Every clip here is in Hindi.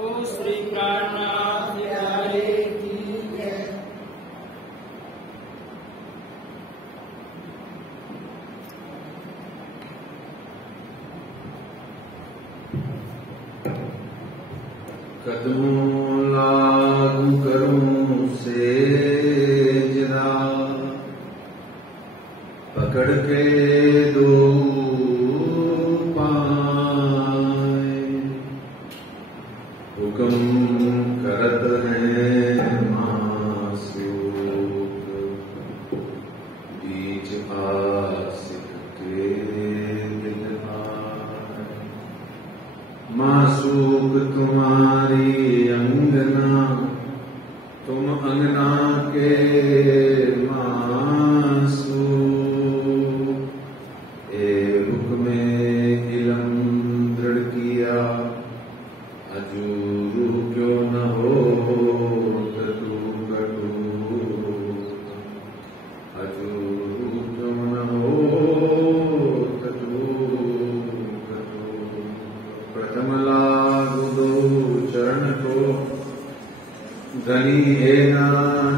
श्री प्राणनाथ प्यारे की जय। कदमों लागू करूं सेजदा, पकड़ के दो पाए, हुक्म करत हैं मासूक, बीच आसिक के दिल आए। मासूक तुम्हारी अंगना, तुम अंगना के मासूक। ए हुक्मे इलम दृढ़ किया, अजूरू क्यों न हो तू कटू, अजूरू क्यों न हो तू कटू। प्रथम लागू दो चरण को, गनी है ना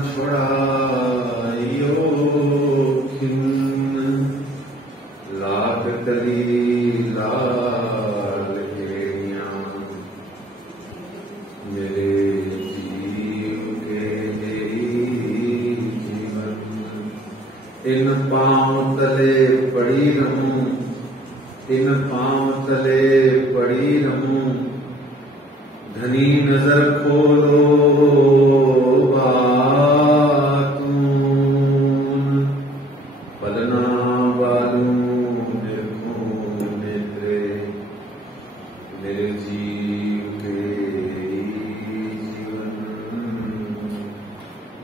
छोड़ाइयो खिन्न। लाख तली लाल केड़ियां, मेरे जीव के जीवन। इन पांव तले पड़ी रहूं, इन पांव तले पड़ी रहूं। धनी नजर खोलो बातून, पलना बालू निर्मोह नेत्रे। मेरे जीव के जीवन,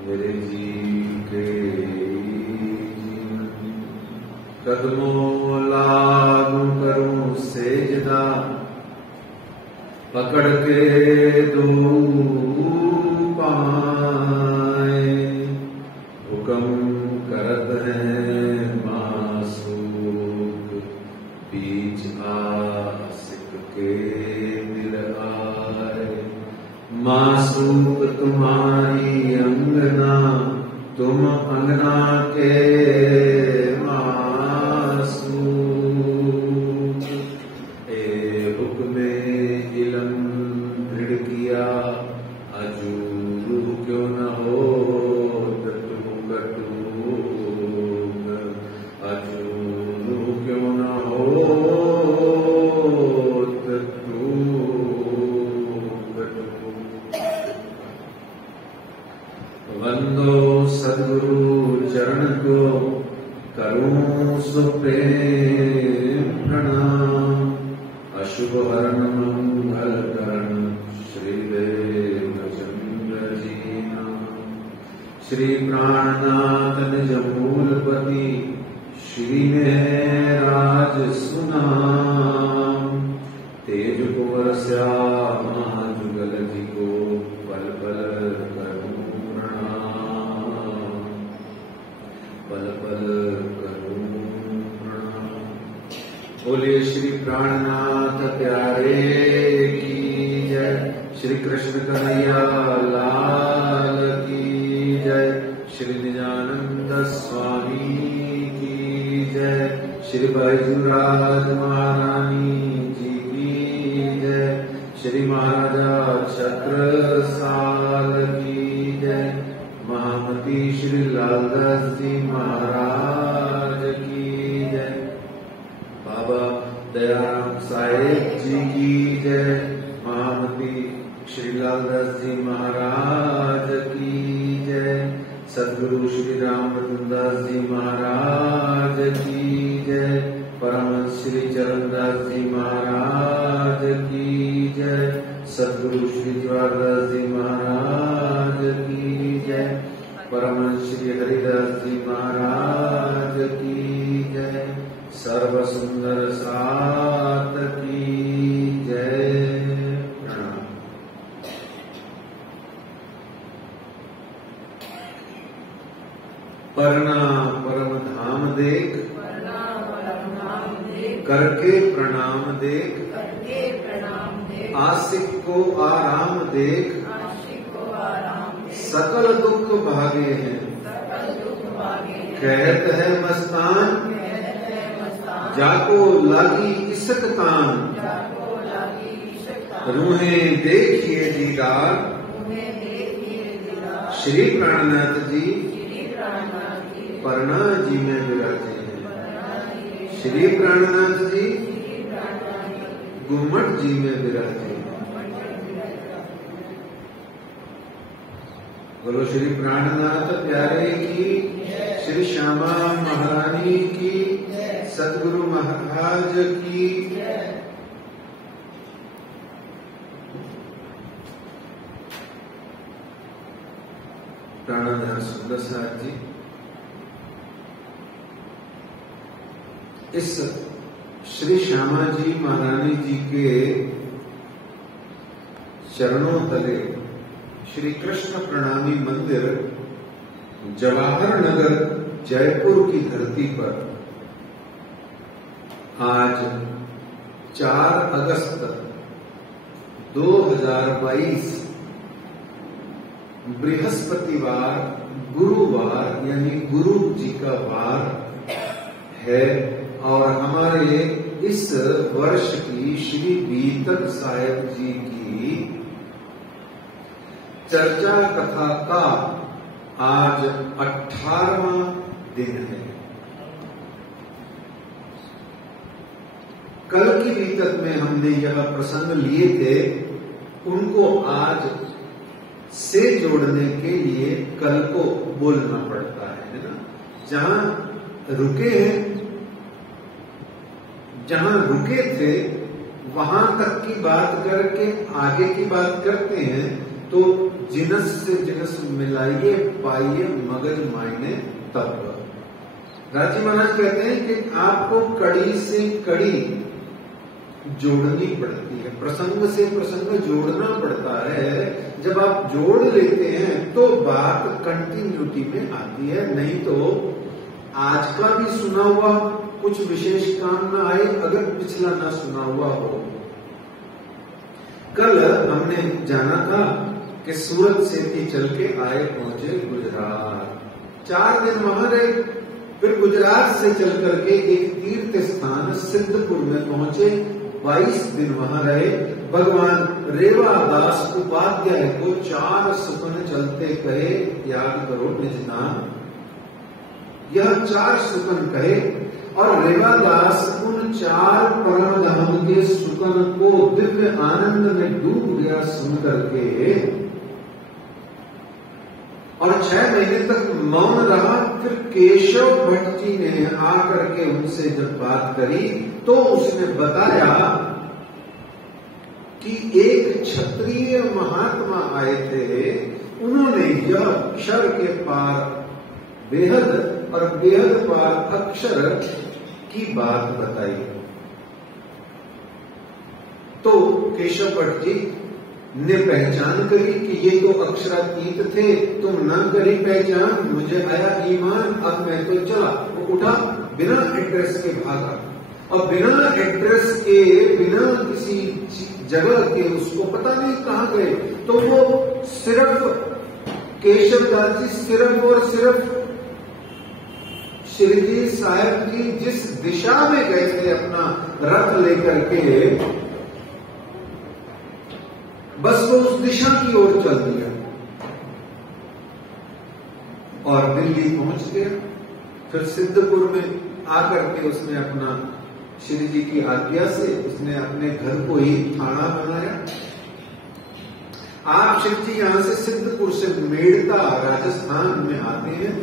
मेरे जीव के जीवन। कदमों लागू करूं सेजदा, पकड़ के दो पाए, हुक्म करत हैं मासूक, बीच आसिक के दिल आए। मासूक तुम्हारी अंगना, तुम अंगना के मासूक। ए हुक्मे इलम दृढ़ किया, अजूरू क्यों न हो तू कटू, अजूरू क्यों न हो तू कटू। वंदो सद्गुरु चरण को, करूं सुप्रेम प्रणाम। अशुभ हरण मंगल करण, श्री देवचंद्र जी नाम। श्री प्राणनाथ निज मूलपति, श्री में राज सुनाम। तेज कुंवर श्यामा जुगल जी को, पल पल करूं प्रणाम, पल पल करूं प्रणाम। बोलिए श्री प्राणनाथ प्यारे की जय। श्री कृष्ण कन्हैया लाल की जय। श्री निजानंद स्वामी की जय। श्री बैजूराज महारानी जी की जय। श्री महाराजा छत्रसाल की जय। महामती श्री लालदास जी महाराज की जय। बाबा दयाराम साहेब जी की जय। महामती श्री लालदास जी महाराज की जय। सद्गुरु श्री रामदास जी महाराज की जय। परमहंस श्री चरणदास जी महाराज की जय। सद्गुरु श्री द्वारदास जी महाराज की जय। परमहंस श्री हरिदास जी महाराज की जय। सर्व सुंदर सात की जय। प्रणाम। परना परम धाम देख, करके प्रणाम देख, आशिक को आराम देख सकल दुख भागे हैं। कहत है मस्तान जाको लागी इसक तान। रूहें देखिए दीदार श्री प्राणनाथ जी परना जी में विराजे हैं। श्री प्राणनाथ जी गुम्मट जी में विराजे। बोलो श्री प्राणनाथ प्यारे की, श्री श्यामा महारानी की, सदगुरु महाराज की। प्राणाध्यान सुंदर साहब जी इस श्री श्यामा जी महारानी जी के चरणों तले श्री कृष्ण प्रणामी मंदिर जवाहर नगर जयपुर की धरती पर आज 4 अगस्त 2022 बृहस्पतिवार गुरुवार यानी गुरु जी का वार है और हमारे इस वर्ष की श्री बीतक साहेब जी की चर्चा कथा का आज 18वां दिन है। कल की बीतक में हमने यह प्रसंग लिए थे, उनको आज से जोड़ने के लिए कल को बोलना पड़ता है ना। जहां रुके हैं, जहां रुके थे वहां तक की बात करके आगे की बात करते हैं तो जिनस से जिनस मिलाइए पाइए मगज मायने तब। राजी महाराज कहते हैं कि आपको कड़ी से कड़ी जोड़नी पड़ती है, प्रसंग से प्रसंग जोड़ना पड़ता है। जब आप जोड़ लेते हैं तो बात कंटिन्यूटी में आती है, नहीं तो आज का भी सुना हुआ कुछ विशेष काम ना आए अगर पिछला ना सुना हुआ हो। कल हमने जाना था कि सूरत से भी चल के आए पहुंचे गुजरात, 4 दिन वहां रहे, फिर गुजरात से चल करके एक तीर्थ स्थान सिद्धपुर में पहुंचे, 22 दिन वहां रहे। भगवान रेवादास उपाध्याय को 4 सुकन चलते कहे, याद करो निज नाम। यह 4 सुकन कहे और रेवादास उन 4 परम धाम के सुकन को दिव्य आनंद में डूब गया सुन करके और 6 महीने तक मौन रहा। फिर केशव भट्ट जी ने आकर के उनसे जब बात करी तो उसने बताया कि एक क्षत्रिय महात्मा आए थे, उन्होंने यह अक्षर के पार बेहद और बेहद पार अक्षर की बात बताई। तो केशव भट्ट जी ने पहचान करी कि ये तो अक्षरातीत थे, तुम न करी पहचान, मुझे आया ईमान, अब मैं तो चला। वो उठा, बिना एड्रेस के भागा और बिना एड्रेस के, बिना किसी जगह के, उसको पता नहीं कहां गए। तो वो सिर्फ केशवदास जी सिर्फ और सिर्फ श्री जी साहब जी जिस दिशा में गए थे अपना रथ लेकर के, बस वो उस दिशा की ओर चल दिया और दिल्ली पहुंच गया। फिर सिद्धपुर में आकर के उसने अपना श्री जी की आज्ञा से उसने अपने घर को ही थाना बनाया। आप श्री जी यहां से सिद्धपुर से मेड़ता राजस्थान में आते हैं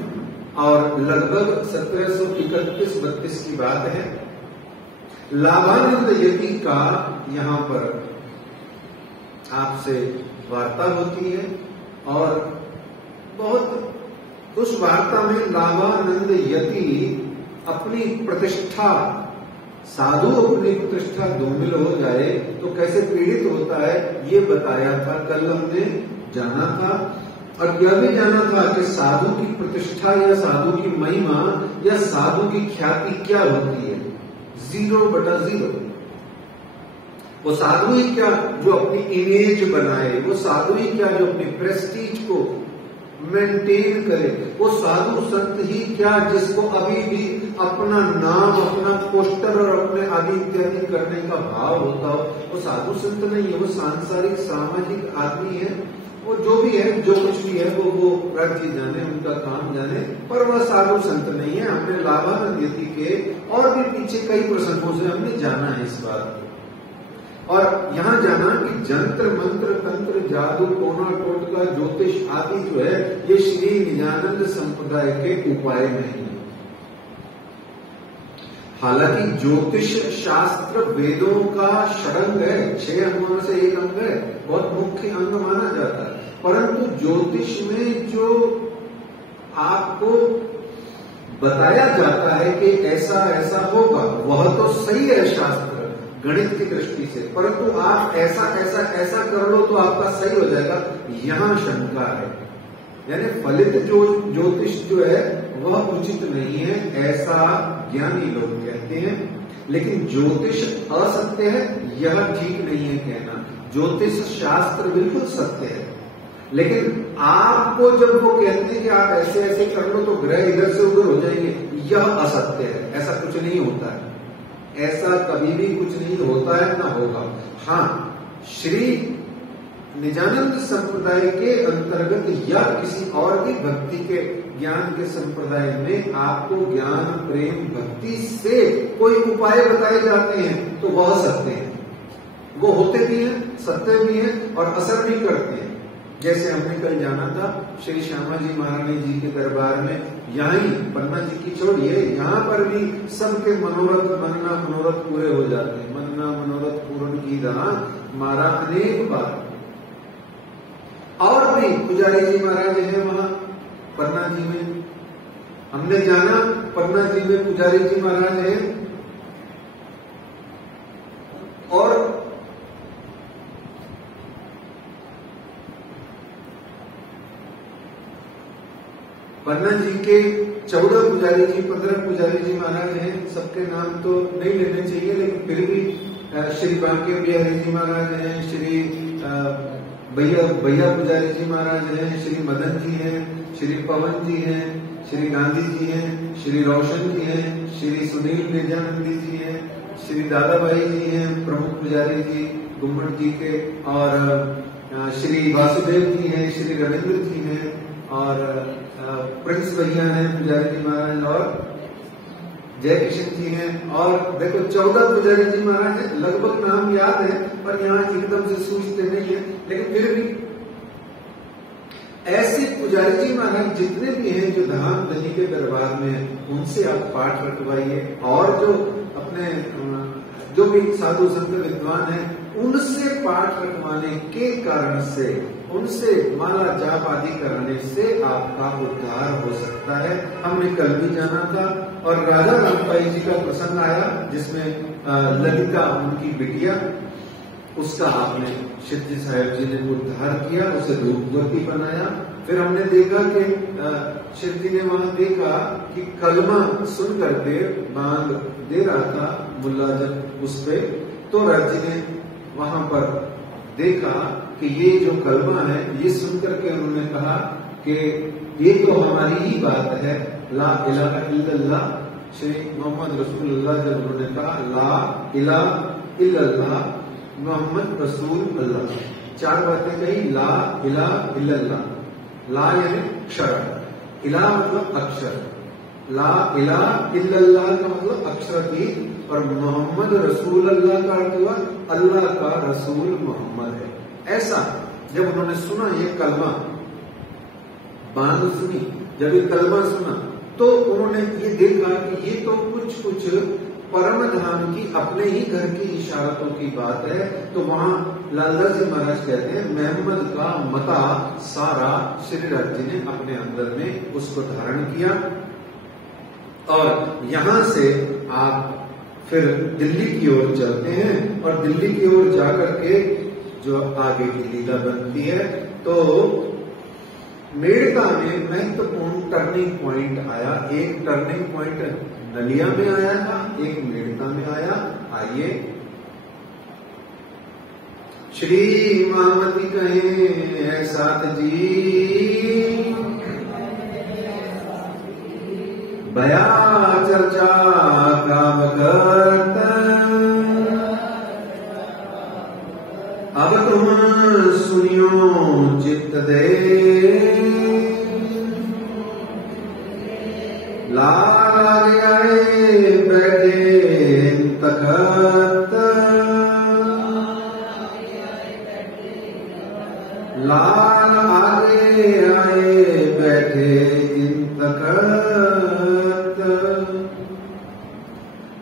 और लगभग 1731-32 की बात है। लाभानंद यति का यहां पर आपसे वार्ता होती है और बहुत उस वार्ता में लाभानंद यति अपनी प्रतिष्ठा, साधु अपनी प्रतिष्ठा धूमिल हो जाए तो कैसे पीड़ित होता है ये बताया था, कल हमने जाना था। और यह भी जाना था कि साधु की प्रतिष्ठा या साधु की महिमा या साधु की ख्याति क्या होती है, 0/0। वो साधु ही क्या जो अपनी इमेज बनाए, वो साधु ही क्या जो अपनी प्रेस्टीज को मेंटेन करे, वो साधु संत ही क्या जिसको अभी भी अपना नाम, अपना पोस्टर और अपने आदि इत्यादि करने का भाव होता हो, वो साधु संत नहीं है। वो सांसारिक सामाजिक आदमी है, वो जो भी है, जो कुछ भी है, वो राज्य जाने, उनका काम जाने, पर वह साधु संत नहीं है। हमने लाभानंद यति के और भी पीछे कई प्रसंगों से हमने जाना है इस बात को, और यहाँ जाना कि जंत्र मंत्र तंत्र जादू टोना टोटका ज्योतिष आदि जो है ये श्री निजानंद संप्रदाय के उपाय नहीं है। हालांकि ज्योतिष शास्त्र वेदों का षडंग है, 6 अंगों से एक अंग है, बहुत मुख्य अंग माना जाता है, परंतु ज्योतिष में जो आपको बताया जाता है कि ऐसा ऐसा होगा, वह तो सही है शास्त्र गणित की दृष्टि से, परंतु आप ऐसा ऐसा ऐसा कर लो तो आपका सही हो जाएगा, यहां शंका है। यानी फलित जो ज्योतिष जो है वह उचित नहीं है, ऐसा ज्ञानी लोग कहते हैं। लेकिन ज्योतिष असत्य है यह ठीक नहीं है कहना। ज्योतिष शास्त्र बिल्कुल सत्य है, लेकिन आपको जब वो कहते हैं कि आप ऐसे ऐसे कर लो तो ग्रह इधर से उधर हो जाएंगे, यह असत्य है। ऐसा कुछ नहीं होता है, ऐसा कभी भी कुछ नहीं होता है, ना होगा। हाँ, श्री निजानंद संप्रदाय के अंतर्गत या किसी और भी भक्ति के ज्ञान के संप्रदाय में आपको ज्ञान प्रेम भक्ति से कोई उपाय बताए जाते हैं तो वह सत्य है, वो होते भी हैं, सत्य भी हैं और असर भी करते हैं। जैसे हमने कल जाना था श्री श्यामा जी महारानी जी के दरबार में, यहाँ ही पन्ना जी की छोड़िए, यहाँ पर भी सबके मनोरथ मनना मनोरथ पूरे हो जाते हैं। मनना मनोरथ पूर्ण की दा मारा अनेक बार। और भी पुजारी जी महाराज है वहां पन्ना जी में, हमने जाना पन्ना जी में पुजारी जी महाराज है। और पन्ना जी के 14 पुजारी जी 15 पुजारी जी महाराज हैं। सबके नाम तो नहीं लेने चाहिए, लेकिन फिर भी श्री बांके बिहारी जी महाराज हैं, श्री भैया पुजारी जी महाराज हैं, श्री मदन जी हैं, श्री पवन जी हैं, श्री गांधी जी हैं, श्री रोशन जी हैं, श्री सुनील निर्जानंदी जी हैं, श्री दादा भाई जी हैं प्रमुख पुजारी जी गुम्बद जी के, और श्री वासुदेव जी हैं, श्री रविंद्र जी हैं, और प्रिंस भैया हैं पुजारी जी महाराज, और जय किशन जी हैं। और देखो 14 पुजारी जी महाराज हैं, लगभग नाम याद है पर यहाँ एकदम से सूझते नहीं है, लेकिन फिर भी ऐसे पुजारी जी महाराज जितने भी हैं जो धाम धनी के दरबार में, उनसे आप पाठ रखवाइए। और जो अपने जो भी साधु संत विद्वान हैं उनसे पाठ रखवाने के कारण से, उनसे माला जाप आदि कराने से आपका उद्धार हो सकता है। हमने कल भी जाना था और राजा रामपाई जी का प्रसंग आया जिसमें ललिता उनकी बिटिया, उसका आपने शिवजी साहेब जी ने उद्धार किया, उसे रूपवती बनाया। फिर हमने देखा कि शिव जी ने वहां देखा कि कलमा सुन करके बांध दे रहा था मुल्ला जब उस पे, तो राज जी ने वहां पर देखा कि ये जो कलमा है ये सुन करके उन्होंने कहा कि ये तो हमारी ही बात है, ला इलाहा इल्लल्लाह। श्री मोहम्मद रसूलुल्लाह जब उन्होंने कहा ला इलाहा इल्लल्लाह मोहम्मद रसूल अल्लाह, 4 बातें कही, ला इलाहा इल्लल्लाह। ला यानी अक्षर, इला मतलब अक्षर, ला इलाहा इल्लल्लाह का मतलब अक्षर की, और मोहम्मद रसूल अल्लाह का अर्थ हुआ अल्लाह का रसूल मोहम्मद है। ऐसा जब उन्होंने सुना ये कलमा, बांध सुनी, जब ये कलमा सुना तो उन्होंने ये देखा कि ये तो कुछ परम धाम की अपने ही घर की इशारतों की बात है। तो वहां लालदास जी महाराज कहते हैं मोहम्मद का मता सारा श्री राज जी ने अपने अंदर में उसको धारण किया। और यहां से आप फिर दिल्ली की ओर चलते हैं, और दिल्ली की ओर जाकर के जो आगे की लीला बनती है, तो मेड़ता में महत्वपूर्ण टर्निंग पॉइंट आया। एक टर्निंग पॉइंट नलिया में आया था, एक मेड़ता में आया। आइए श्री महामती कहे है साथ जी, भया चर्चा का बकत, अब तुम सुनियो चित्त दे, लाल आए बैठे तखत, लाल आगे आए बैठे इन तखत।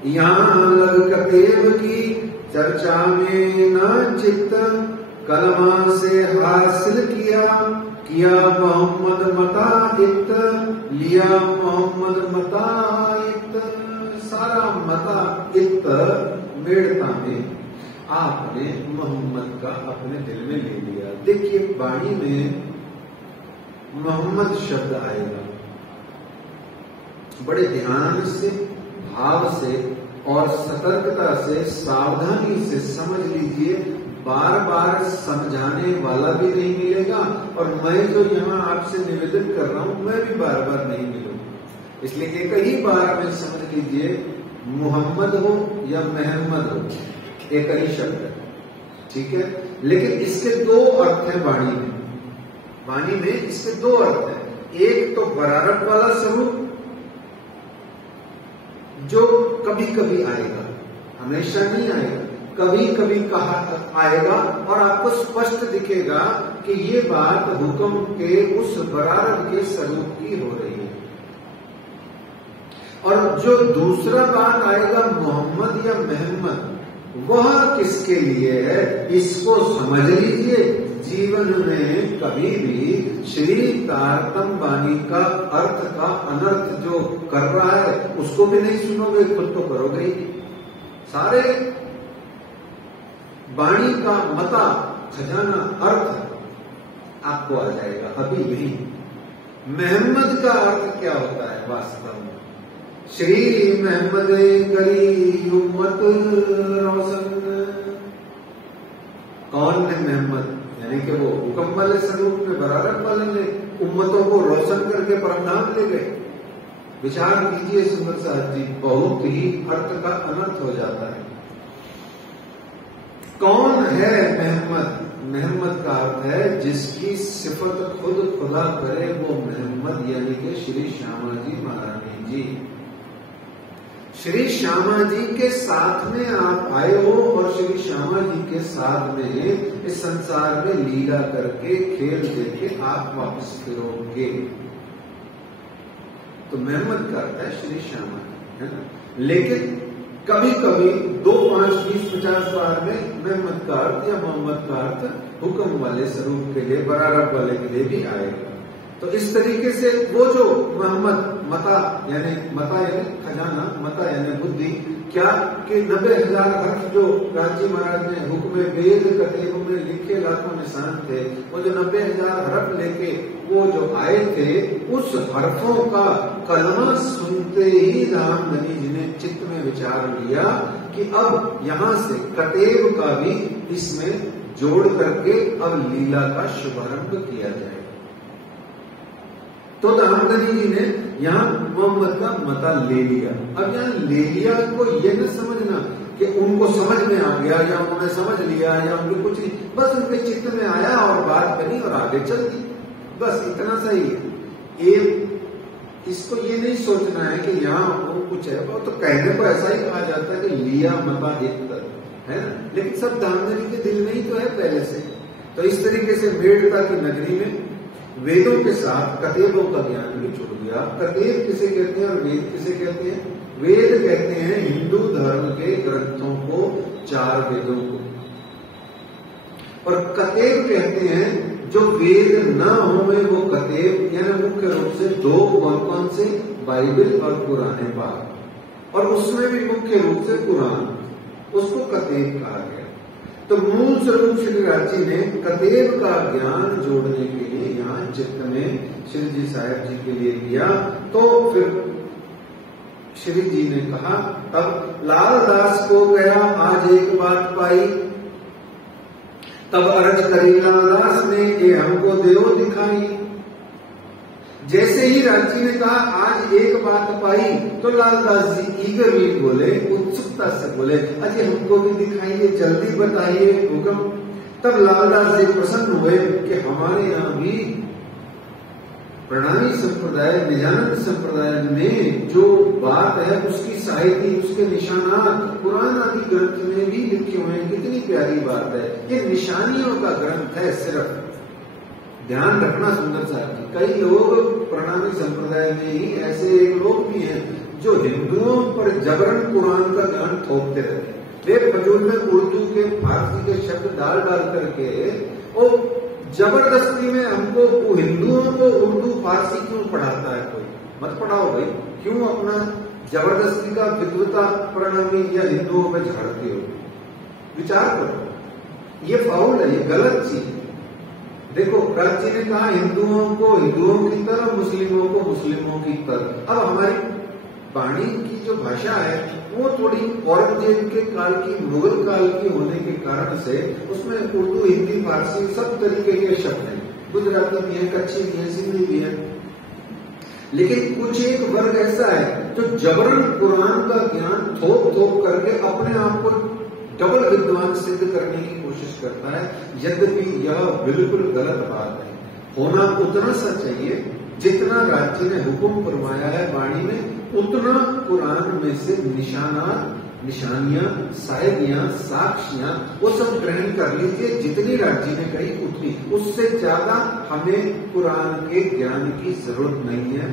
यहाँ लग कतेव की चर्चा में न चित्त, कलमा से हासिल किया मोहम्मद मता इत, लिया मोहम्मद मता इत, सारा मता इत मेड़ता में आपने मोहम्मद का अपने दिल में ले लिया। देखिए वाणी में मोहम्मद शब्द आएगा, बड़े ध्यान से, भाव से और सतर्कता से, सावधानी से समझ लीजिए। बार बार समझाने वाला भी नहीं मिलेगा और मैं जो यहाँ आपसे निवेदन कर रहा हूँ मैं भी बार बार नहीं मिलूंगा। इसलिए एक ही बार में समझ लीजिए, मोहम्मद हो या महम्मद हो एक ही शब्द है, ठीक है। लेकिन इसके दो अर्थ हैं वाणी में। वाणी में इसके दो अर्थ हैं। एक तो बरारत वाला स्वरूप जो कभी कभी आएगा, हमेशा नहीं आएगा, कभी कभी कहा आएगा और आपको स्पष्ट दिखेगा कि ये बात हुक्म के उस बरारत के स्वरूप की हो रही है। और जो दूसरा बात आएगा मोहम्मद या महम्मद, वह किसके लिए है इसको समझ लीजिए। जीवन में कभी भी श्री तारतम वाणी का अर्थ का अनर्थ जो कर रहा है उसको भी नहीं सुनोगे, खुद तो करोगे ही। सारे वाणी का मता खजाना अर्थ आपको आ जाएगा अभी यही। महम्मद का अर्थ क्या होता है वास्तव में? श्री महम्मद करी उम्मत रोशन। कौन है महम्मद? यानी कि वो हुक्म वाले स्वरूप में, बरारत वाले ने उम्मतों को रोशन करके परमधाम ले गए। विचार कीजिए सुंदर साहब जी, बहुत ही अर्थ का अनर्थ हो जाता है। कौन है महम्मद? महम्मद का अर्थ है जिसकी सिफत खुद खुदा करे वो महम्मद, यानी कि श्री श्यामा जी महारानी जी। श्री श्यामा जी के साथ में आप आए हो और श्री श्यामा जी के साथ में इस संसार में लीला करके खेल देके आप वापस फिरोगे। तो महम्मद का अर्थ है श्री श्यामा जी, है ना। लेकिन कभी कभी 2, 5, 20, 50 बार में महम्मद का अर्थ या मोहम्मद का अर्थ हुक्म वाले स्वरूप के लिए, बरारत वाले के लिए भी आएगा। तो इस तरीके से वो जो मोहम्मद मता यानी खजाना, मता यानी बुद्धि, क्या कि 90,000 हर्फ जो राजी महाराज ने हुक्म वेद कतेब में लिखे लाखों निशान थे, वो जो 90,000 हर्फ लेके वो जो आए थे, उस हर्फों का कलमा सुनते ही रामधनी जी ने चित्त में विचार लिया कि अब यहाँ से कतेब का भी इसमें जोड़ करके अब लीला का शुभारंभ किया जाए। तो रामधनी जी ने यहाँ मोहम्मद का मता ले लिया। अब यहाँ ले लिया को ये न समझना कि उनको समझ में आ गया या उन्होंने समझ लिया या उनको कुछ नहीं, बस उनके चित्त में आया और बात बनी और आगे चल दी, बस इतना सही है। इसको ये नहीं सोचना है कि यहाँ वो कुछ है, वो तो कहने को ऐसा ही कहा जाता है कि लिया मता है ना, लेकिन सब रामधनी के दिल में ही तो है पहले से। तो इस तरीके से मेड़ता की नगरी में वेदों के साथ कतेबों का ज्ञान भी जुड़ गया। कतेब किसे कहते हैं और वेद किसे कहते हैं? वेद कहते हैं हिंदू धर्म के ग्रंथों को, 4 वेदों को, और कतेब कहते हैं जो वेद न हो में वो कतेब, यानी मुख्य रूप से 2 कौन से, बाइबल और कुरान पाक, और उसमें भी मुख्य रूप से कुरान, उसको कतेब कहा गया। तो मूल स्वरूप श्री राजी ने कतेब का ज्ञान जोड़ने के लिए यहाँ चित्त में श्री जी साहब जी के लिए लिया। तो फिर श्री जी ने कहा, तब लाल दास को गया आज एक बात पाई, तब अरज करी लालदास ने ये हमको देव दिखाई। जैसे ही राजी ने कहा आज एक बात पाई, तो लालदास जी ईगरली बोले, उत्सुकता से बोले, अजय हमको भी दिखाइए, जल्दी बताइए हुक्म। तब लालदास जी प्रसन्न हुए कि हमारे यहाँ भी प्रणामी संप्रदाय, निजानंद संप्रदाय में जो बात है उसकी साहित्य, उसके निशानात पुराण आदि ग्रंथ में भी लिखे हुए हैं। कितनी प्यारी बात है, ये निशानियों का ग्रंथ है। सिर्फ ध्यान रखना सुंदर साहब की, कई लोग प्रणामी संप्रदाय में ही ऐसे लोग भी हैं जो हिंदुओं पर जबरन कुरान का ज्ञान थोपते रहते हैं। वे फजूल में उर्दू के, फारसी के शब्द डाल डाल करके और जबरदस्ती में हमको हिंदुओं को उर्दू फारसी क्यों पढ़ाता है? कोई मत पढ़ाओ भाई, क्यों अपना जबरदस्ती का विद्वता प्रणामी या हिंदुओं में झाड़ते हो? विचार करो, ये फाउल है, ये गलत चीज है। देखो प्राची ने कहा हिंदुओं को हिंदुओं की तरह, मुस्लिमों को मुस्लिमों की तरह। अब हमारी वाणी की जो भाषा है वो थोड़ी औरंगजेब के काल की, मुगल काल की होने के कारण से उसमें उर्दू, हिंदी, फारसी सब तरीके के शब्द हैं। गुजराती भी है, कच्छी भी है, सिंधी भी है। लेकिन कुछ एक वर्ग ऐसा है जो जबरन कुरान का ज्ञान थोप थोप करके अपने आप को डबल विद्वान सिद्ध करने की कोशिश करता है, यद्यपि यह बिल्कुल गलत बात है। होना उतना सा चाहिए जितना राज्य ने हुक्म फरमाया है वाणी में, उतना कुरान में से निशानात, निशानियां, साहिबियां, साक्ष्यां वो सब ग्रहण कर लीजिए। जितनी राज्य ने कही उतनी, उससे ज्यादा हमें कुरान के ज्ञान की जरूरत नहीं है,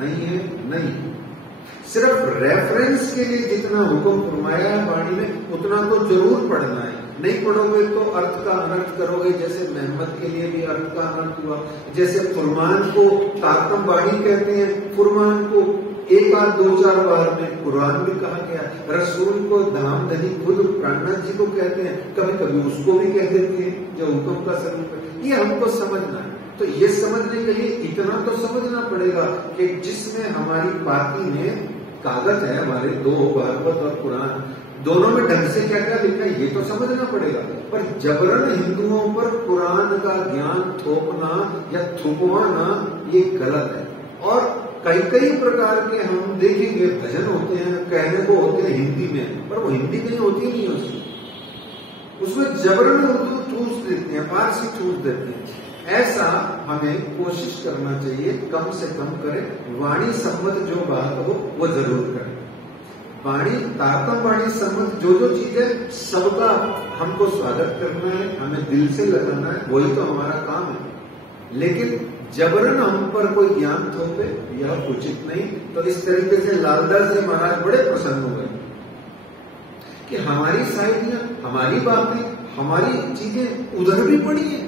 नहीं है, नहीं। सिर्फ रेफरेंस के लिए जितना हुक्म फरमाया है वाणी में उतना तो जरूर पढ़ना है। नहीं पढ़ोगे तो अर्थ का अनर्थ करोगे, जैसे मोहम्मद के लिए भी अर्थ का अनर्थ हुआ। जैसे फुरमान को तारतम वाणी कहते हैं, फुरमान को एक बार, दो चार बार में कुरान भी कहा गया। रसूल को धाम धनी खुद प्राणनाथ जी को कहते हैं, कभी कभी उसको भी कह देते हैं जो हुक्म का स्वरूप है। ये हमको समझना है। तो ये समझने के लिए इतना तो समझना पड़ेगा कि जिसमें हमारी पाती में कागज है, हमारे दो भागवत और कुरान, दोनों में ढंग से क्या क्या लिखा है ये तो समझना पड़ेगा। पर जबरन हिंदुओं पर कुरान का ज्ञान थोपना या थोपवाना ये गलत है। और कई कई प्रकार के हम देखेंगे भजन होते हैं, कहने को होते हैं हिंदी में, पर वो हिंदी नहीं होती नहीं है, उसमें जबरन उर्दू ठूस देते हैं, फारसी ठूस देते हैं। ऐसा हमें कोशिश करना चाहिए, कम से कम करें। वाणी सम्मत जो बात हो वो जरूर करें। वाणी, तारतम वाणी सम्मत जो जो चीज है सबका हमको स्वागत करना है, हमें दिल से लगाना है, वही तो हमारा काम है। लेकिन जबरन हम पर कोई ज्ञान थोपे यह उचित नहीं। तो इस तरीके से लालदास जी महाराज बड़े प्रसन्न हुए कि हमारी साहित्य, हमारी बातें, हमारी चीजें उधर भी पड़ी है,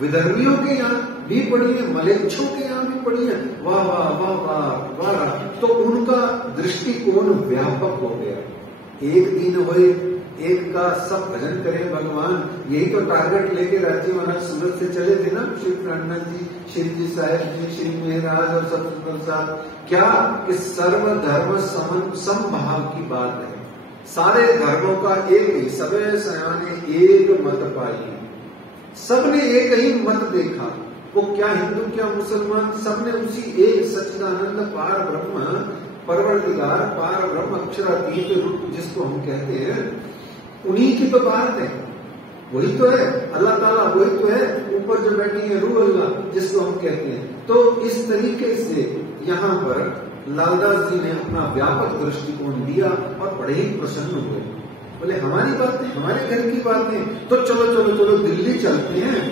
विदर्भियों के यहाँ भी पड़ी है, मलेच्छों के यहाँ भी पड़ी है। वाह वाह वाह वाह वाह। तो उनका दृष्टिकोण व्यापक हो गया। एक दिन हुए, एक का सब भजन करें भगवान, यही तो टारगेट लेके राज्य महाराज सूरत से चले थे ना, श्री प्राणनाथ जी, श्री जी साहेब जी, श्री मेहराज और सब साहब। क्या कि सर्वधर्म समभाव की बात है। सारे धर्मों का एक ही, सबे सयाने एक मत पाई, सबने एक ही मत देखा। वो क्या हिंदू क्या मुसलमान, सबने उसी एक सच्चिदानंद पार ब्रह्म, परवरदिगार, पार ब्रह्म, अक्षरातीत रूप जिसको हम कहते हैं, उन्हीं की तो बात है। वही तो है अल्लाह ताला, वही तो है ऊपर जो बैठी है रूह अल्लाह जिसको हम कहते हैं। तो इस तरीके से यहाँ पर लालदास जी ने अपना व्यापक दृष्टिकोण दिया और बड़े ही प्रसन्न हुए। बोले हमारी बातें, हमारे घर की बातें, तो चलो चलो चलो दिल्ली चलते हैं।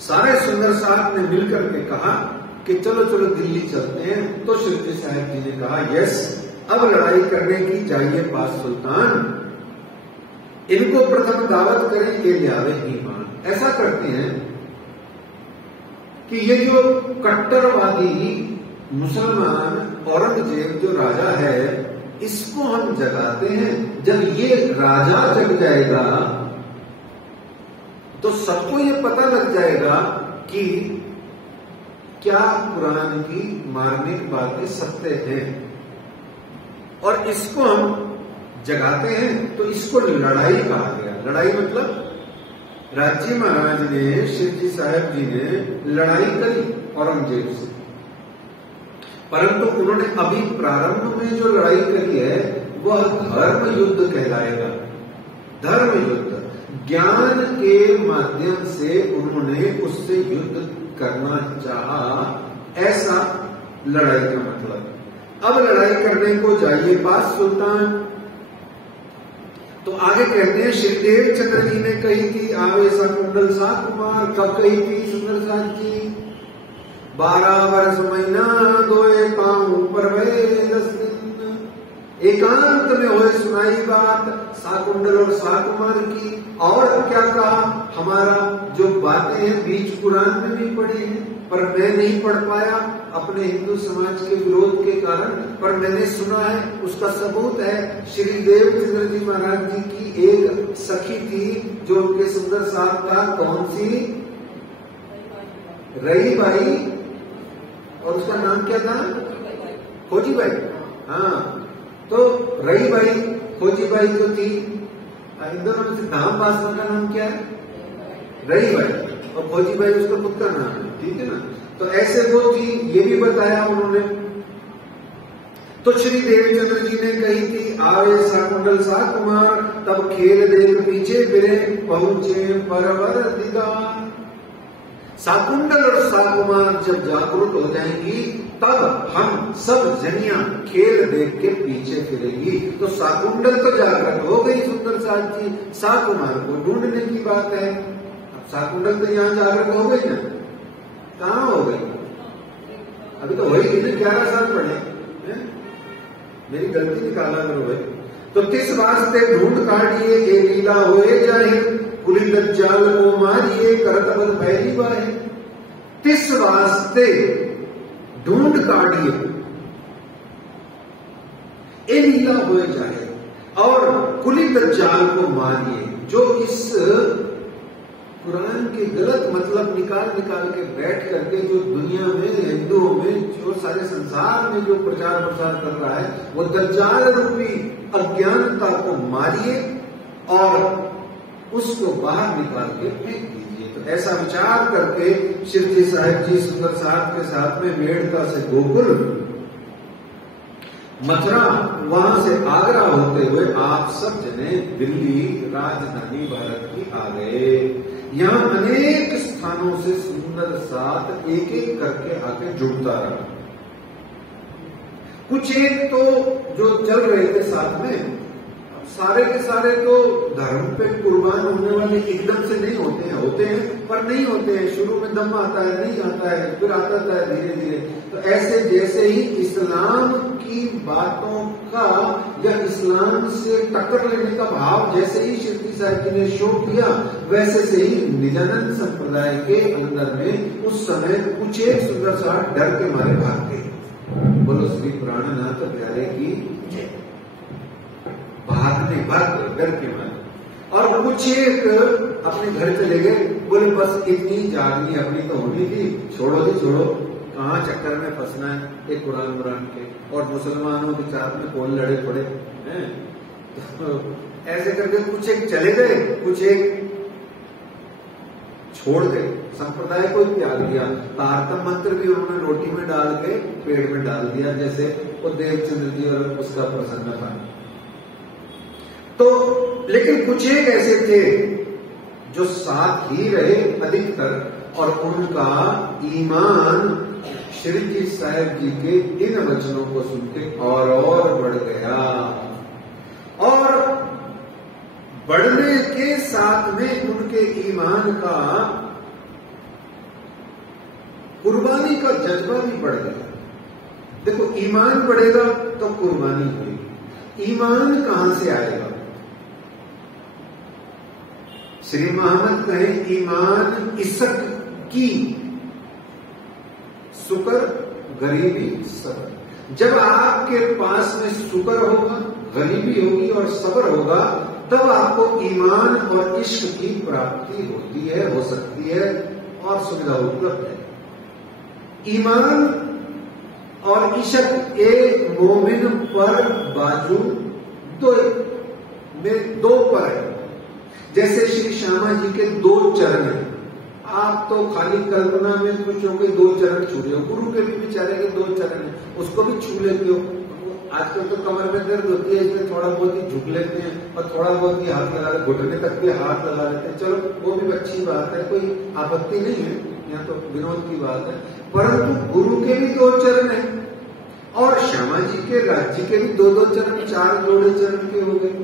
सारे सुंदर साहब ने मिलकर के कहा कि चलो चलो दिल्ली चलते हैं। तो शिव जी साहब जी ने कहा यस, अब लड़ाई करने की चाहिए पास सुल्तान, इनको प्रथम दावत करें, ये ले आवे ईमान। ऐसा करते हैं कि ये जो कट्टरवादी मुसलमान औरंगजेब जो राजा है, इसको हम जगाते हैं। जब ये राजा जग जाएगा तो सबको ये पता लग जाएगा कि क्या कुरान की मार्मिक बातें सत्य हैं, और इसको हम जगाते हैं। तो इसको लड़ाई कहा गया। लड़ाई मतलब राजी महाराज ने, शिव जी साहब जी ने लड़ाई करी औरंगजेब से, परंतु उन्होंने अभी प्रारंभ में जो लड़ाई करी है वह धर्म युद्ध कहलाएगा। धर्म युद्ध, ज्ञान के माध्यम से उन्होंने उससे युद्ध करना चाहा, ऐसा लड़ाई का मतलब। अब लड़ाई करने को जाइए पास सुल्तान, तो आगे कहते हैं श्रीदेव चंद्र जी ने कही थी आवे कुंडल सा कुमार। कब कही थी सुंदर साथ जी? 12 वर्ष महीना दोए पाऊं पर भय 10 दिन, एकांत में होए सुनाई बात साकुंडल और साकुमार की। और क्या कहा, हमारा जो बातें हैं बीच पुराण में भी पढ़ी हैं, पर मैं नहीं पढ़ पाया अपने हिंदू समाज के विरोध के कारण, पर मैंने सुना है, उसका सबूत है श्री देवचंद्र जी महाराज जी की एक सखी थी जो उनके सुंदर साथ था, कौन सी? रही बाई, और उसका नाम क्या था? खोजी बाई। हाँ, तो रही बाई, खोजी बाई जो थी, इन दोनों में से धाम पासवां का नाम क्या है? रही बाई, और खोजी बाई उसका खुद का नाम है, ठीक है ना। तो ऐसे वो थी, ये भी बताया उन्होंने। तो श्री देवचंद्र जी ने कही थी आवे साकुंडल सा कुमार, तब खेल देख पीछे फिरे पहुंचे परवर दिगार। साकुंडल और साकुमार जब जागरूक हो जाएंगी तब हम सब जनिया खेल देख के पीछे फिरेगी। तो साकुंडल तो जागृत हो गई सुंदर साथ जी, साकुमार को ढूंढने की बात है। अब साकुंडल तो यहाँ जागृत हो गई ना, कहाँ हो गई? अभी तो वही ना, 11 साल पढ़े, मेरी गलती निकाला करो भाई। तो तिस वास्ते ढूंढ काटिए ये लीला होए जाए, कुली दज्जाल को मारिए करत बल पहली बार। तिस वास्ते ढूंढ काटिए ये लीला होए जाए, और कुली दज्जाल को मारिए। जो इस कुरान के गलत मतलब निकाल के बैठ करके जो दुनिया में, हिंदुओं में, जो सारे संसार में जो प्रचार प्रसार कर रहा है, वो दज्जाल रूपी अज्ञानता को मारिए और उसको बाहर निकाल के फेंक दीजिए। तो ऐसा विचार करके शिव जी साहब जी सुंदर साहब के साथ में मेड़ता से गोकुल, मथुरा, वहां से आगरा होते हुए आप सब जने दिल्ली राजधानी भारत की आ गए। यहाँ अनेक स्थानों से सुंदर साथ एक एक करके आके जुड़ता रहा। कुछ एक तो जो चल रहे थे साथ में, सारे के सारे तो धर्म पे कुर्बान होने वाले एकदम से नहीं होते हैं पर नहीं होते हैं। शुरू में दम आता है, नहीं आता है, फिर आता है धीरे धीरे। तो ऐसे जैसे ही इस्लाम की बातों का या इस्लाम से टक्कर लेने का भाव जैसे ही शिव साहब जी ने शो किया, वैसे से ही निजानंद संप्रदाय के अंदर में उस समय कुछ एक सुंदर सा डर के मारे भाग गए। बोलो श्री प्राणनाथ प्यारे की जय। भागने भाग डर के मारे, और कुछ एक अपने घर चले गए, बोले बस इतनी जागनी अपनी तो होनी थी, छोड़ो जी छोड़ो, कहाँ चक्कर में फंसना है एक कुरान कुरान के, और मुसलमानों के साथ में कौन लड़े पड़े हैं। तो ऐसे करके कुछ एक चले गए, कुछ एक छोड़ गए, संप्रदाय को त्याग दिया। तारतम मंत्र भी उन्होंने रोटी में डाल के पेड़ में डाल दिया, जैसे वो देवचंद्र जी और उसका प्रसन्न था। तो लेकिन कुछ एक ऐसे थे जो साथ ही रहे अधिकतर, और उनका ईमान श्री जी साहब जी के इन वचनों को सुन के और बढ़ गया, और बढ़ने के साथ में उनके ईमान का, कुर्बानी का जज्बा भी बढ़ गया। देखो, ईमान बढ़ेगा तो कुर्बानी होगी। ईमान कहां से आएगा? श्री मोहम्मद कहें ईमान इसक की शुक्र गरीबी सब्र। जब आपके पास में शुक्र होगा, गरीबी होगी और सब्र होगा, तब आपको ईमान और इश्क की प्राप्ति होती है, हो सकती है, और सुविधा उपलब्ध है। ईमान और इश्क एक मोमिन पर बाजू दो पर है। जैसे श्री श्यामा जी के 2 चरण हैं, आप तो खाली कल्पना में कुछ हो के 2 चरण छू रहे हो, गुरु के भी बेचारे के 2 चरण है, उसको भी छू लेते हो। आजकल तो कमर में दर्द होती है, इसलिए थोड़ा बहुत ही झुक लेते हैं और थोड़ा बहुत ही हाथ लगा लेते, घुटने तक भी हाथ लगा लेते हैं। चलो वो भी अच्छी बात है, कोई आपत्ति नहीं है, यहाँ तो विनोद की बात है। परंतु गुरु के भी 2 चरण है और श्यामा जी के राज्य के भी 2-2 चरण, 4 जोड़े चरण के हो गए।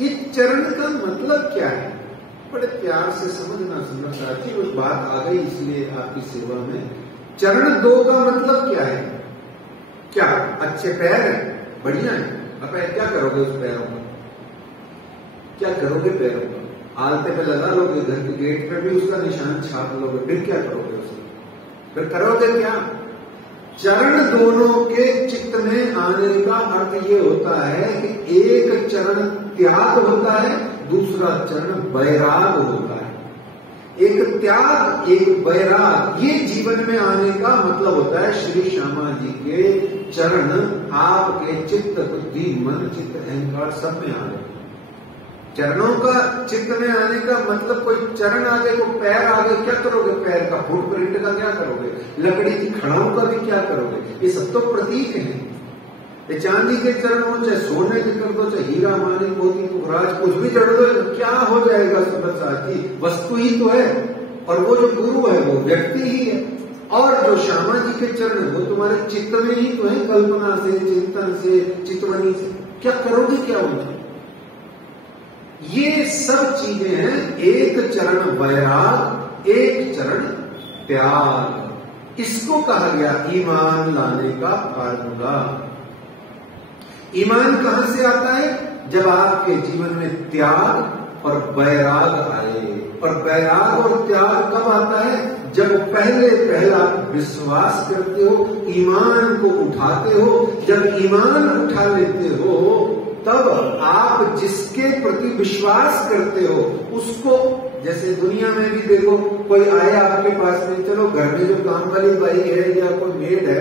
इस चरण का मतलब क्या है? बड़े प्यार से समझना सुंदर साथी, उस बात आ गई इसलिए आपकी सेवा में। चरण 2 का मतलब क्या है? क्या अच्छे पैर है, बढ़िया है, अब क्या करोगे उस पैरों का? क्या करोगे पैरों का? आलते पे लगा लोगे, घर के गेट पे भी उसका निशान छाप लोगे, फिर क्या करोगे उसका? फिर करोगे क्या? चरण दोनों के चित्त में आने का अर्थ ये होता है कि एक चरण त्याग होता है, दूसरा चरण वैराग होता है। एक त्याग, एक वैराग, ये जीवन में आने का मतलब होता है। श्री श्यामा जी के चरण आपके चित्त, बुद्धि, मन, चित्त, अहंकार सब में आ गए। चरणों का चित्त में आने का मतलब कोई चरण आगे, कोई पैर आगे, क्या करोगे? पैर का फुटप्रिंट का क्या करोगे? लकड़ी की खड़ाओं का भी क्या करोगे? ये सब तो प्रतीक हैं। ये चांदी के चरण हो, चाहे सोने के कर दो, चाहे हीरा मानिक मोती पुखराज कुछ भी जड़ दो, क्या हो जाएगा? सुंदर साथी, वस्तु ही तो है। और वो जो गुरु है वो व्यक्ति ही है। और जो श्यामा जी के चरण है वो तुम्हारे चित्त में ही तो है, कल्पना से, चिंतन से, चितवनी से। क्या करोगे क्या उनका? ये सब चीजें हैं। एक चरण वैराग, एक चरण त्याग। इसको कहा गया ईमान लाने का फार्मूला। ईमान कहां से आता है? जब आपके जीवन में त्याग और वैराग आए। और वैराग और त्याग कब आता है? जब पहला विश्वास करते हो, ईमान को उठाते हो। जब ईमान उठा लेते हो तब आप जिसके प्रति विश्वास करते हो उसको, जैसे दुनिया में भी देखो, कोई आए आपके पास में, चलो घर में जो काम वाली बाई है या कोई मेड है,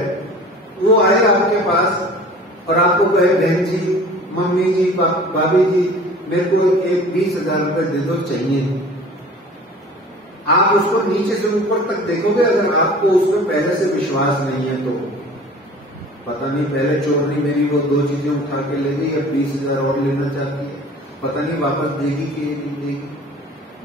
वो आए आपके पास और आपको कहे बहन जी, मम्मी जी, भाभी जी, मेरे को एक 20,000 रुपए दे दो, चाहिए। आप उसको नीचे से ऊपर तक देखोगे, अगर आपको उसमें पहले से विश्वास नहीं है तो पता नहीं, पहले चोरनी मेरी वो 2 चीजें उठा के ले गई, अब 20,000 और लेना चाहती है, पता नहीं वापस देगी कि नहीं देगी।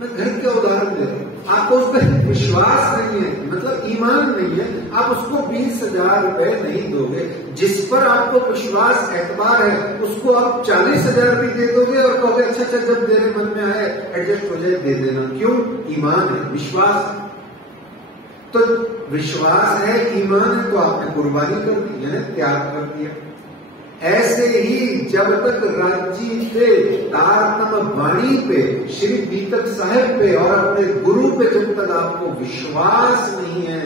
मैं घर का उदाहरण दे रहा हूं। आपको उस पर विश्वास नहीं है, मतलब ईमान नहीं है, आप उसको 20,000 रुपए नहीं दोगे। जिस पर आपको विश्वास, एतबार है, उसको आप 40,000 भी दे दोगे और कहोगे अच्छा अच्छा, जब तेरे मन में आए एडजस्ट हो जाए दे देना। क्यों? ईमान है, विश्वास। तो विश्वास है, ईमान है, तो आपने कुर्बानी कर दी है, त्याग कर दिया। ऐसे ही जब तक राज्य पे, तारतम वाणी पे, श्री बीतक साहेब पे और अपने गुरु पे जब तक आपको विश्वास नहीं है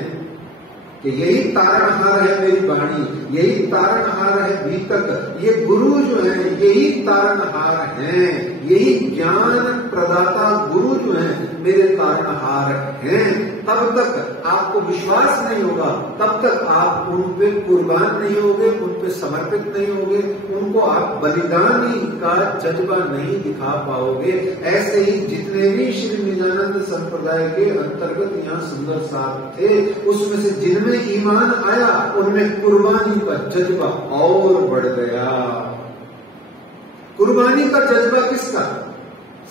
कि यही तारणहार है मेरी वाणी, यही तारणहार है बीतक, ये गुरु जो है यही तारणहार हैं, यही ज्ञान प्रदाता गुरु जो है मेरे तारणहार हैं, तब तक आपको विश्वास नहीं होगा, तब तक आप उन पे कुर्बान नहीं होगे, उन पे समर्पित नहीं होगे, उनको आप बलिदानी का जज्बा नहीं दिखा पाओगे। ऐसे ही जितने भी श्री निजानंद संप्रदाय के अंतर्गत यहाँ सुंदर साथ थे, उसमें से जिनमें ईमान आया उनमें कुर्बानी का जज्बा और बढ़ गया। कुर्बानी का जज्बा किसका?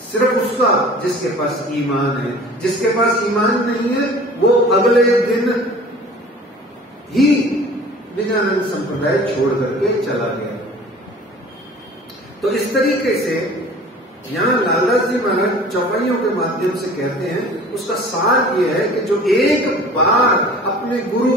सिर्फ उसका जिसके पास ईमान है। जिसके पास ईमान नहीं है वो अगले दिन ही निजानंद संप्रदाय छोड़ करके चला गया। तो इस तरीके से यहाँ लाला जी महाराज चौपाइयों के माध्यम से कहते हैं, उसका सार ये है कि जो एक बार अपने गुरु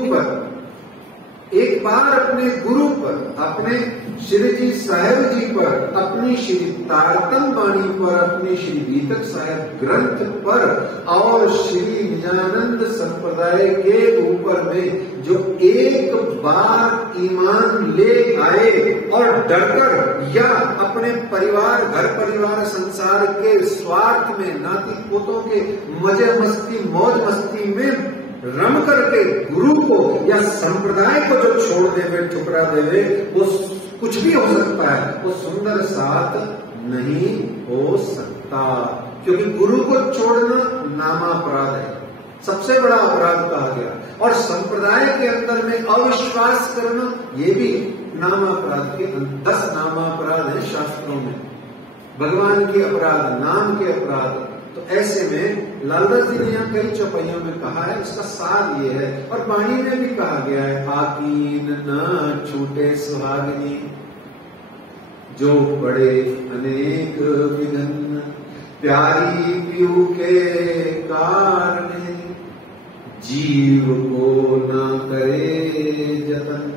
पर, अपने श्री जी साहेब जी पर, अपनी श्री तारतम वाणी पर, अपनी श्री बीतक साहेब ग्रंथ पर और श्री निजानंद संप्रदाय के ऊपर में जो एक बार ईमान ले आए और डरकर या अपने परिवार, घर परिवार, संसार के स्वार्थ में, नाती पोतों के मजे मस्ती, मौज मस्ती में रम करके गुरु को या संप्रदाय को जो छोड़ देवे, ठुकरा देवे, वो कुछ भी हो सकता है, वो सुंदर साथ नहीं हो सकता। क्योंकि गुरु को छोड़ना नामापराध है, सबसे बड़ा अपराध कहा गया। और संप्रदाय के अंदर में अविश्वास करना ये भी नामापराध के 10 नामापराध है शास्त्रों में, भगवान के अपराध, नाम के अपराध। तो ऐसे में लालदास जी ने यहाँ कई चौपाइयों में कहा है, उसका सार ये है। और वाणी में भी कहा गया है, आकीन न छूटे सुहागिनी, जो बड़े अनेक विघ्न, प्यारी पीऊ के कारण, जीव को न करे जतन।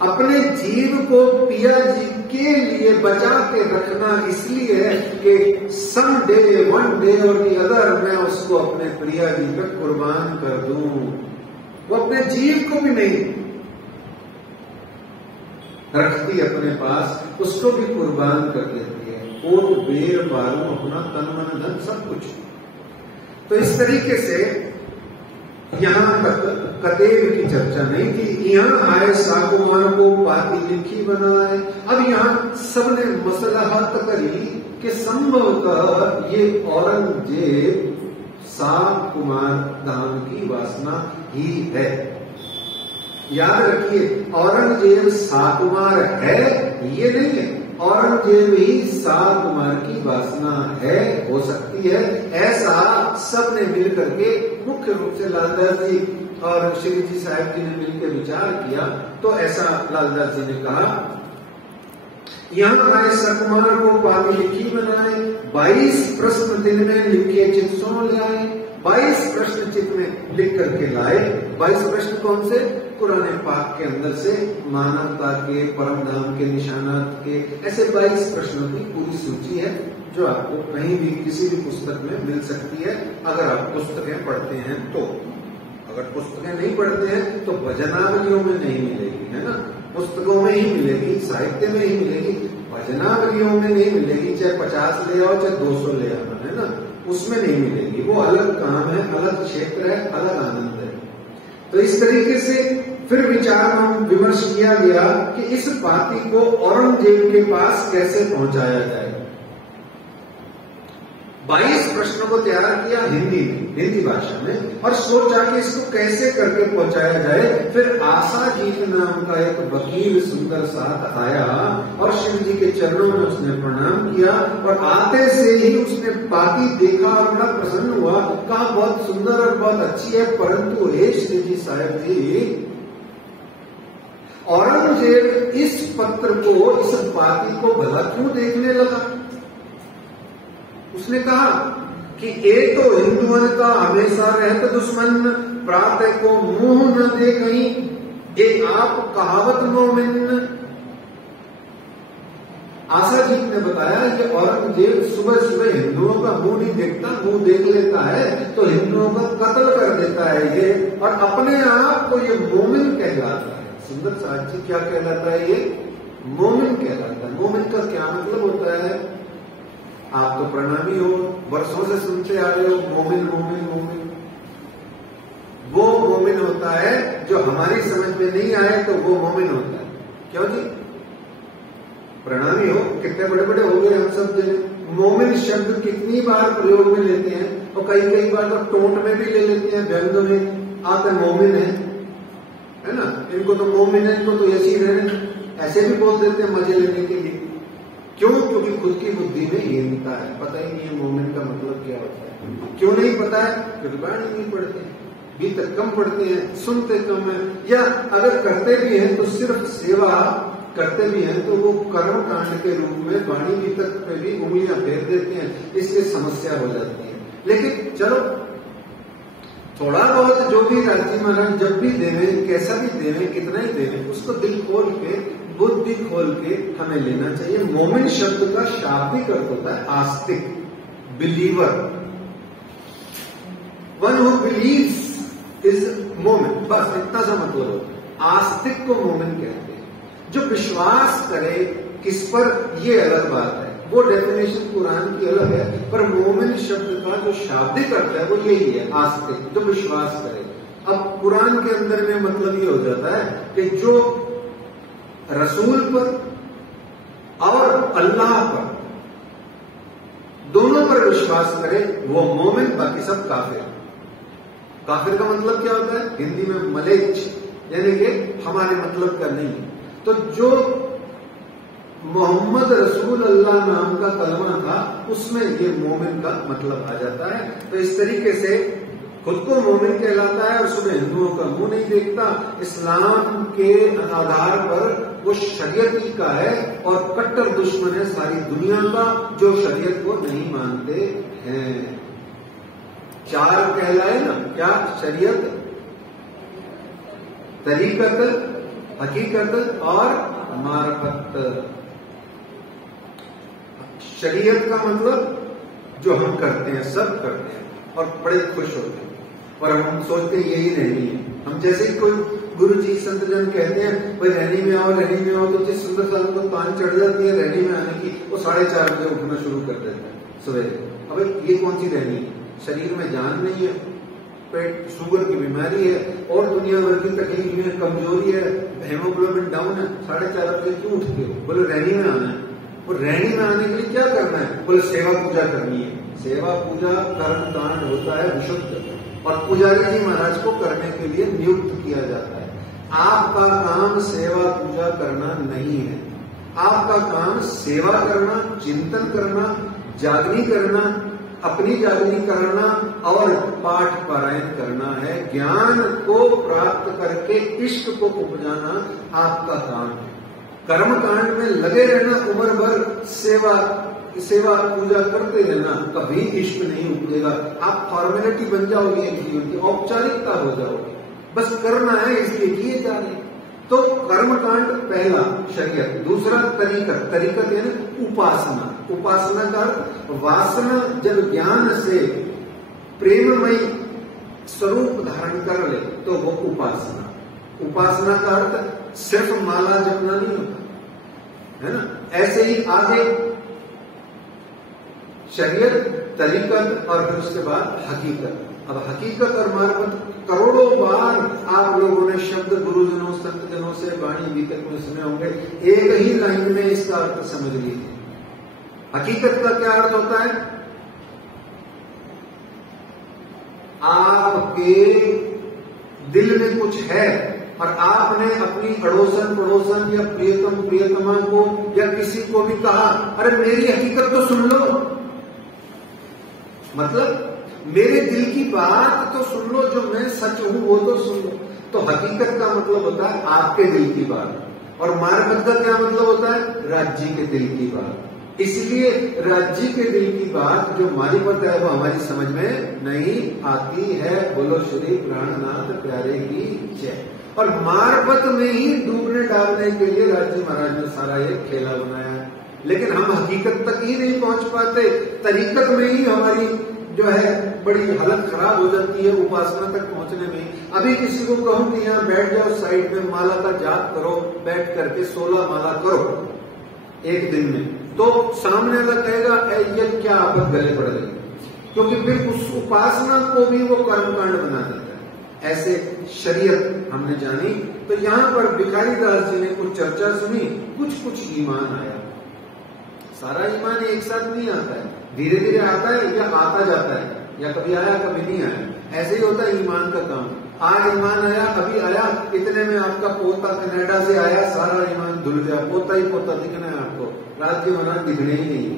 अपने जीव को पिया जी के लिए बचा के रखना इसलिए है कि सम डे, वन डे और दी अदर मैं उसको अपने प्रिया जी पे कुर्बान कर दूं। वो अपने जीव को भी नहीं रखती अपने पास, उसको भी कुर्बान कर देती है। कोट बेर बारू अपना तन मन धन सब कुछ। तो इस तरीके से यहां तक कतेव की चर्चा नहीं थी। यहाँ आए साकुमार को पाती लिखी बनाए। अब यहाँ सबने मसलहत करी कि संभवतः ये औरंगजेब साकुमार धाम की वासना ही है। याद रखिए, औरंगजेब साकुमार है ये नहीं है, औरंगजेब ही साकुमार की वासना है, हो सकती है। ऐसा सबने मिलकर के, मुख्य रूप से लालदास जी और श्री जी साहब जी ने मिलकर विचार किया। तो ऐसा लालदास जी ने कहा, यहाँ आए सकुमार को पाती लिखी बनाए, 22 प्रश्न दिन में लिखे चित सो लाए। 22 प्रश्न चित में लिख करके लाए। 22 प्रश्न कौन से? कुरान पाक के अंदर से मानवता के, परम धाम के, निशानात के, ऐसे 22 प्रश्नों की पूरी सूची है जो आपको कहीं भी किसी भी पुस्तक में मिल सकती है, अगर आप पुस्तकें पढ़ते हैं तो। अगर पुस्तकें नहीं पढ़ते हैं तो भजनावलियों में नहीं मिलेगी, है ना, पुस्तकों में ही मिलेगी, साहित्य में ही मिलेगी, भजनावलियों में नहीं मिलेगी। चाहे 50 ले आओ चाहे 200 ले आओ, है ना, उसमें नहीं मिलेगी। वो अलग काम है, अलग क्षेत्र है, अलग आनंद है। तो इस तरीके से फिर विचार विमर्श किया गया कि इस पाती को औरंगजेब के पास कैसे पहुंचाया जाए। 22 प्रश्नों को तैयार किया हिंदी में, हिंदी भाषा में, और सोचा कि इसको कैसे करके पहुंचाया जाए। फिर आशा जीत नाम का एक वकील सुंदर साथ आया और शिव जी के चरणों में उसने प्रणाम किया, और आते से ही उसने पाती देखा और बड़ा प्रसन्न हुआ। कहा बहुत सुंदर और बहुत अच्छी है, परंतु हे श्री जी साहब जी, औरंगजेब इस पत्र को, इस पाती को भला क्यों देखने लगा? उसने कहा कि एक तो हिंदुओं का हमेशा रहते दुश्मन, प्रातः को मुंह न दे कहीं, ये आप कहावत मोमिन। आशा जी ने बताया कि औरंगजेब सुबह सुबह हिंदुओं का मुंह नहीं देखता, मुंह देख लेता है तो हिंदुओं का कत्ल कर देता है ये, और अपने आप को ये मोमिन कहलाता है। सुंदर साहब जी क्या कहलाता है? ये मोमिन कहलाता है। मोमिन का क्या मतलब होता है? आप तो प्रणामी हो, वर्षों से सुनते आ रहे हो मोमिन मोमिन मोमिन। वो मोमिन होता है जो हमारी समझ में नहीं आए तो वो मोमिन होता है। क्यों जी? प्रणामी हो, कितने बड़े बड़े हो गए हम सब। मोमिन शब्द कितनी बार प्रयोग में लेते हैं, और कई बार तो टोंट में भी ले लेते हैं, व्यंग में आते मोमिन है ना, इनको तो मोमिन है, इनको तो ऐसी रहने, ऐसे भी बोल देते हैं मजे लेने के लिए। क्यों? क्योंकि खुद की बुद्धि में हीनता है, पता ही नहीं है मोमिन का मतलब क्या होता है। क्यों नहीं पता है? क्योंकि बाणी नहीं पढ़ते, भीतर कम पढ़ते हैं, सुनते कम है, या अगर करते भी हैं तो सिर्फ सेवा करते भी हैं तो वो कर्म कांड के रूप में वाणी भीतर पे भी उंगलियां फेर देते हैं, इससे समस्या हो जाती है। लेकिन चलो थोड़ा बहुत जो भी राजी महाराज जब भी देवे, कैसा भी देवे, कितना ही देवे, उसको दिल खोल के, बुद्धि खोल के हमें लेना चाहिए। मोमिन शब्द का शाब्दिक अर्थ होता है आस्तिक, believer, one who believes is मोमिन, बस इतना सा मतलब होता है। आस्तिक को मोमिन कहते हैं, जो विश्वास करे किस पर, ये अलग बात है, वो डेफिनेशन कुरान की अलग है, पर मोमिन शब्द का जो शाब्दिक अर्थ है वो यही है, आस्तिक, जो विश्वास करे। अब कुरान के अंदर में मतलब ये हो जाता है कि जो रसूल पर और अल्लाह पर दोनों पर विश्वास करे वो मोमिन, बाकी सब काफिर। काफिर का मतलब क्या होता है? हिंदी में मलेच्छ, यानी कि हमारे मतलब का नहीं। तो जो मोहम्मद रसूल अल्लाह नाम का कलमा था उसमें ये मोमिन का मतलब आ जाता है। तो इस तरीके से खुद को मोमिन कहलाता है और सुबह हिंदुओं का मुंह नहीं देखता। इस्लाम के आधार पर वो शरीयत का है और कट्टर दुश्मन है सारी दुनिया का जो शरीयत को नहीं मानते हैं। चार कहलाए ना क्या? शरीयत, तरीकत, हकीकत और मार्फत। शरीयत का मतलब जो हम करते हैं, सब करते हैं और बड़े खुश होते हैं और हम सोचते हैं यही रहनी है। हम जैसे ही कोई गुरु जी संत जन कहते हैं भाई रहनी में आओ, रहनी में आओ, तो जिस सुंदर साल को तान चढ़ जाती है रहनी में आने की, वो 4:30 बजे उठना शुरू कर देता है सवेरे। अब ये कौन सी रहनी है? शरीर में जान नहीं है, पेट शुगर की बीमारी है और दुनिया भर की तकलीफ में कमजोरी है, हेमोग्लोबिन डाउन है, 4:30 बजे क्यों उठते हो? बोले रहनी में आना है। और रहनी में आने के लिए क्या करना है? बोले सेवा पूजा करनी है। सेवा पूजा कर्म कांड होता है विशुद्ध और पुजारी जी महाराज को करने के लिए नियुक्त किया जाता है। आपका काम सेवा पूजा करना नहीं है। आपका काम सेवा करना, चिंतन करना, जागनी करना, अपनी जागनी करना और पाठ पारायण करना है। ज्ञान को प्राप्त करके इष्ट को उपजाना आपका काम है। कर्म कांड में लगे रहना, उम्र भर सेवा पूजा करते रहना, कभी इष्ट नहीं उपजेगा। आप फॉर्मेलिटी बन जाओगे, जीवन की औपचारिकता हो जाओगे, बस करना है इसलिए किए जा रहे। तो कर्मकांड पहला शरीयत, दूसरा तरीकत। तरीकत यानी उपासना। उपासना का वासना जब ज्ञान से प्रेममय स्वरूप धारण कर ले तो वो उपासना। उपासना का अर्थ सिर्फ माला जपना नहीं होता है ना। ऐसे ही आगे शरीयत, तरीकत और फिर उसके बाद हकीकत। अब हकीकत और मार्फत करोड़ों बार आप लोगों ने शब्द गुरुजनों संतजनों से वाणी विकट में सुने होंगे। एक ही लाइन में इसका अर्थ समझ लीजिए। हकीकत का क्या अर्थ होता है? आपके दिल में कुछ है और आपने अपनी अड़ोसन पड़ोसन या प्रियतम प्रियतमा को या किसी को भी कहा, अरे मेरी हकीकत तो सुन लो। मतलब मेरे दिल की बात तो सुन लो, जो मैं सच हूं वो तो सुन लो। तो हकीकत का मतलब होता है आपके दिल की बात। और मार्फत का क्या मतलब होता है? राज्य के दिल की बात। इसलिए राज्य के दिल की बात जो मार्फत है वो हमारी समझ में नहीं आती है। बोलो श्री प्राणनाथ प्यारे की जय। और मार्फत में ही डूबने डालने के लिए राज्य महाराज ने सारा ये खेला बनाया है। लेकिन हम हकीकत तक ही नहीं पहुंच पाते। तरीकत में ही हमारी जो है बड़ी हालत खराब हो जाती है उपासना तक पहुंचने में। अभी किसी को कहूं कि यहाँ बैठ जाओ साइड में, माला का जाप करो, बैठ करके 16 माला करो एक दिन में, तो सामने वाला कहेगा ये क्या आपत गले पड़ गई, क्योंकि फिर उस उपासना को भी वो कर्मकांड बना देता है। ऐसे शरीयत हमने जानी। तो यहाँ पर भिखारी दास जी ने कुछ चर्चा सुनी, कुछ ईमान आया। सारा ईमान एक साथ नहीं आता है, धीरे धीरे आता है या आता जाता है, या कभी आया कभी नहीं आया। ऐसे ही होता है ईमान का काम। आज ईमान आया, अभी आया, इतने में आपका पोता कनाडा से आया, सारा ईमान धुल गया। पोता ही पोता दिखना है आपको, राज्य महाराज दिखने ही नहीं।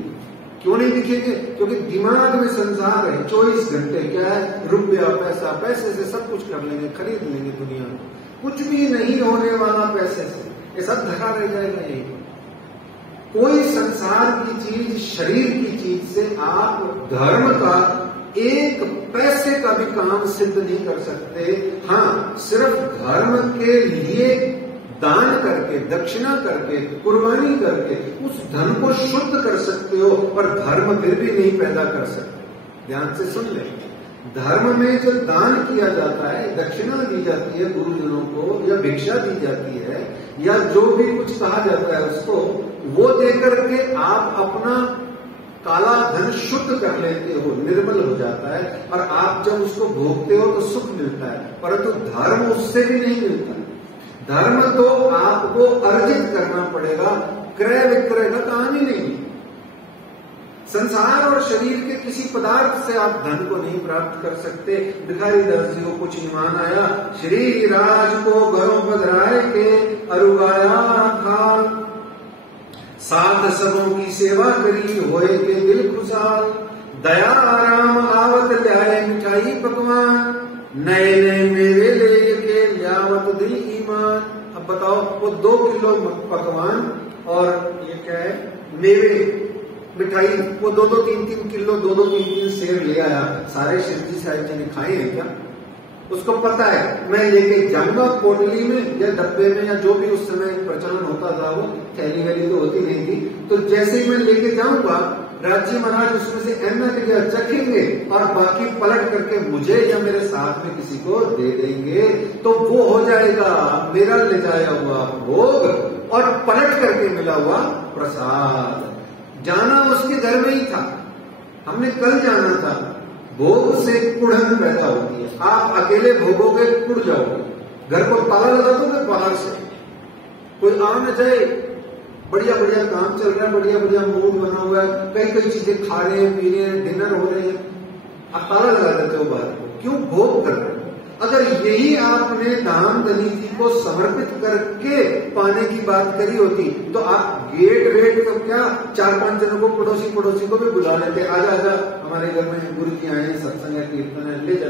क्यों नहीं दिखेंगे? क्योंकि दिमाग में संसार है 24 घंटे। क्या है? रुपया पैसा, पैसे से सब कुछ कर लेंगे, खरीद लेंगे दुनिया में। कुछ भी नहीं होने वाला पैसे से, ये सब धका रह जाएगा। यही कोई संसार की चीज, शरीर की चीज से आप धर्म का एक पैसे का भी काम सिद्ध नहीं कर सकते। हाँ, सिर्फ धर्म के लिए दान करके, दक्षिणा करके, कुर्बानी करके उस धन को शुद्ध कर सकते हो, पर धर्म फिर भी नहीं पैदा कर सकते। ध्यान से सुन ले। धर्म में जो दान किया जाता है, दक्षिणा दी जाती है गुरुजनों को, या भिक्षा दी जाती है, या जो भी कुछ कहा जाता है उसको, वो देकर के आप अपना काला धन शुद्ध कर लेते हो, निर्मल हो जाता है, और आप जब उसको भोगते हो तो सुख मिलता है। परंतु धर्म उससे भी नहीं मिलता। धर्म तो आपको अर्जित करना पड़ेगा, क्रय विक्रय का काम ही नहीं। संसार और शरीर के किसी पदार्थ से आप धन को नहीं प्राप्त कर सकते। भिखारी दास जी को कुछ ईमान आया, श्री राज को घरों पधराए के अरुगाया खाल, साध सबों की सेवा करी होए के दिल खुशहाल, दया आराम आवत ल्याए मिठाई पकवान, नए नए मेवे ले के ल्यावत दिल ईमान। अब बताओ, वो 2 किलो पकवान और ये क्या है, मेवे मिठाई, वो 2-2, 3-3 किलो, 2-2, 3-3 सेर ले आया। सारे शिवजी साहिब जी ने खाए हैं क्या? उसको पता है मैं लेके जाऊंगा पोटली में या डब्बे में, या जो भी उस समय प्रचलन होता था, वो थैली वैली तो होती नहीं थी। तो जैसे ही मैं लेके जाऊंगा, राज्य महाराज उसमें से एम के चखेंगे और बाकी पलट करके मुझे या मेरे साथ में किसी को दे देंगे, तो वो हो जाएगा मेरा ले जाया हुआ भोग और पलट करके मिला हुआ प्रसाद। जाना उसके घर में ही था, हमने कल जाना था। भोग से कुढ़न पैदा होती है। आप अकेले भोगोगे कुड़ जाओगे, घर को ताला लगा दोगे बाहर से, कोई आ न जाए। बढ़िया बढ़िया काम चल रहा है, बढ़िया बढ़िया मूड बना हुआ है, कई कई चीजें खा रहे हैं, पी रहे हैं, डिनर हो रहे हैं, आप ताला लगा देते हो बाहर को, क्यों? भोग कर रहे हो। अगर यही आपने दान दली जी को समर्पित करके पाने की बात करी होती, तो आप गेट वेट तो क्या 4-5 जनों को, पड़ोसी को भी बुला लेते, आजा आजा हमारे घर में गुरु जी आए, सत्संग है, कीर्तन है, ले जा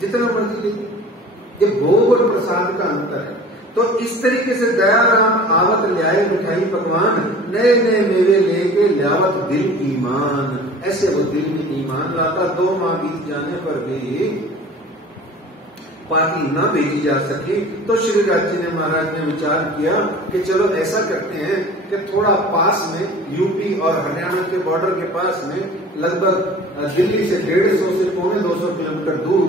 जितना मर्जी ले। ये भोग और प्रसाद का अंतर है। तो इस तरीके से दया राम आवत ल्याए मिठाई पकवान, नए नए मेवे लेके ल्यावत दिल ईमान। ऐसे वो दिल में ईमान लाता। 2 माह बीत जाने पर भी पार्टी न भेजी जा सकी, तो श्री राज्य ने महाराज ने विचार किया कि चलो ऐसा करते हैं कि थोड़ा पास में यूपी और हरियाणा के बॉर्डर के पास में, लगभग दिल्ली से 150 से 200 किलोमीटर दूर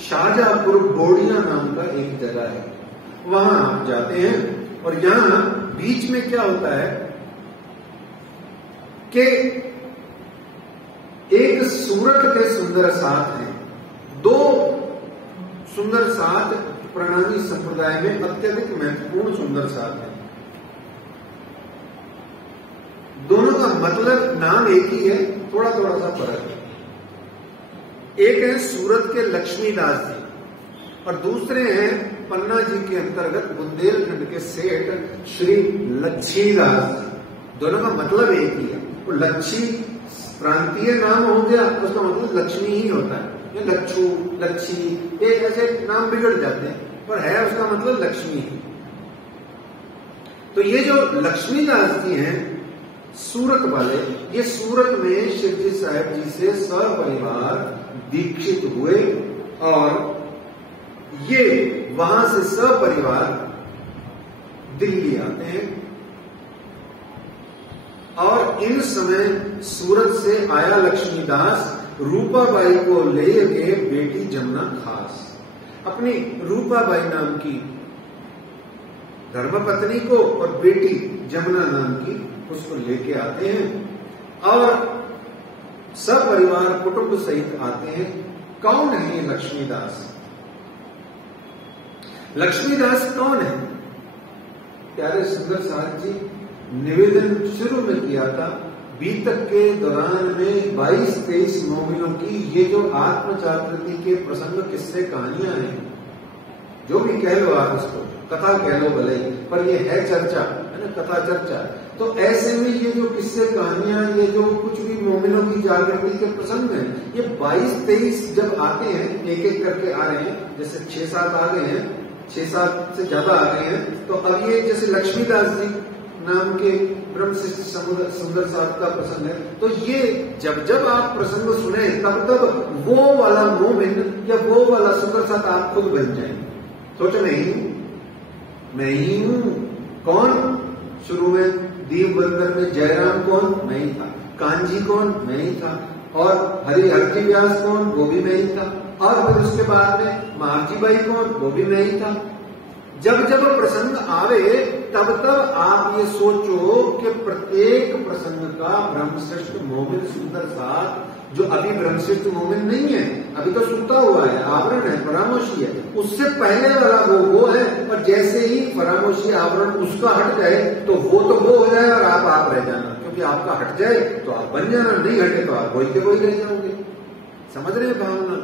शाहजहांपुर बोड़िया नाम का एक जगह है। वहां आप जाते हैं और यहां बीच में क्या होता है कि एक सूरत के सुंदर साथ हैं। 2 सुंदर साथ प्रणामी संप्रदाय में अत्यधिक महत्वपूर्ण सुंदर साथ है। दोनों का मतलब नाम एक ही है, थोड़ा थोड़ा सा फर्क है। एक है सूरत के लक्ष्मीदास जी और दूसरे हैं पन्ना जी के अंतर्गत बुंदेलखंड के सेठ श्री लच्छीदास जी। दोनों का मतलब एक ही है। वो लच्छी प्रांतीय नाम हो गया, उसका मतलब लक्ष्मी ही होता है। ये लच्छू, लच्छी, ये ऐसे नाम बिगड़ जाते हैं, पर है उसका मतलब लक्ष्मी ही। तो ये जो लक्ष्मीदास जी हैं सूरत वाले, ये सूरत में शिवजी साहिब जी से सपरिवार दीक्षित हुए और ये वहां से सपरिवार दिल्ली आते हैं। और इन समय सूरत से आया लक्ष्मीदास रूपाबाई को ले के बेटी जमुना खास, अपनी रूपाबाई नाम की धर्मपत्नी को और बेटी जमुना नाम की उसको लेके आते हैं और सब परिवार कुटुंब सहित आते हैं। कौन है ये लक्ष्मीदास? लक्ष्मीदास कौन है? प्यारे सुंदर साहब जी निवेदन शुरू में किया था, बीतक के दौरान में 22-23 मोमिनों की ये जो आत्म जागृति के प्रसंग, किस्से, कहानियां हैं, जो भी कह लो आप इसको, कथा कह लो भले, पर ये है चर्चा, है ना, कथा चर्चा। तो ऐसे में ये जो किस्से कहानियां, ये जो कुछ भी मोमिनों की जागृति के प्रसंग हैं, ये 22-23 जब आते हैं, एक एक करके आ रहे हैं, जैसे 6-7 आ गए हैं, 6-7 से ज्यादा आ गए हैं। तो अब ये जैसे लक्ष्मीदास जी नाम के ब्रह्मशिष्ट सुंदर साहब का प्रसंग है, तो ये जब जब आप प्रसंग सुने तब तब वो वाला मोमिन या वो वाला सुंदर साथ आप खुद बन जाएंगे। सोचो मैं ही हूं। कौन? शुरू में दीप बंदर में जयराम कौन? मैं ही था। कांजी कौन? मैं ही था। और हरिहरजी व्यास कौन? वो भी मैं ही था। और फिर उसके बाद में महाजी बाई कौन? वो भी मैं ही था। जब जब प्रसंग आवे तब तब आप ये सोचो कि प्रत्येक प्रसंग का ब्रह्मश्रेष्ठ मोमिन सुंदर साथ, जो अभी ब्रह्मश्रेष्ठ मोमिन नहीं है, अभी तो सुता हुआ है, आवरण है, परामोशी है, उससे पहले वाला वो है। और जैसे ही परामोशी आवरण उसका हट जाए तो वो हो जाए और आप रह जाना, क्योंकि क्योंकि आपका हट जाए तो आप बन जाना, नहीं हटे तो आप वही के वही रह जाओगे। समझ रहे हैं भावना?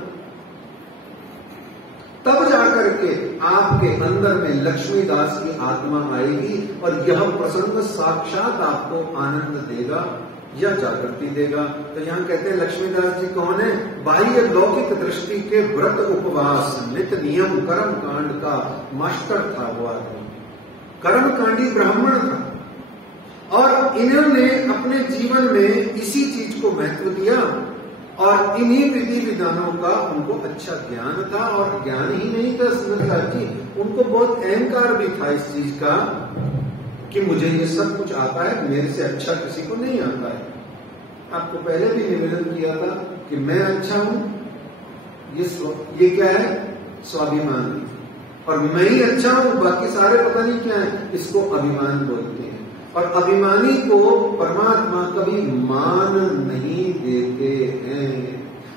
तब जाकर के आपके अंदर में लक्ष्मीदास की आत्मा आएगी और यह प्रसंग साक्षात आपको आनंद देगा या जागृति देगा। तो यहाँ कहते हैं लक्ष्मीदास जी कौन है? बाह्य लौकिक दृष्टि के व्रत उपवास नित्य नियम कर्म कांड का मास्टर था वो आदमी, कर्मकांडी ब्राह्मण था और इन्होंने अपने जीवन में इसी चीज को महत्व दिया और इन्हीं विधि विधानों का उनको अच्छा ज्ञान था। और ज्ञान ही नहीं था सुंदरदास जी, उनको बहुत अहंकार भी था इस चीज का कि मुझे ये सब कुछ आता है, मेरे से अच्छा किसी को नहीं आता है। आपको पहले भी निवेदन किया था कि मैं अच्छा हूं, ये क्या है? स्वाभिमान। और मैं ही अच्छा हूं, बाकी सारे पता नहीं क्या है, इसको अभिमान बोलते हैं। और अभिमानी को परमात्मा कभी मान नहीं देते हैं।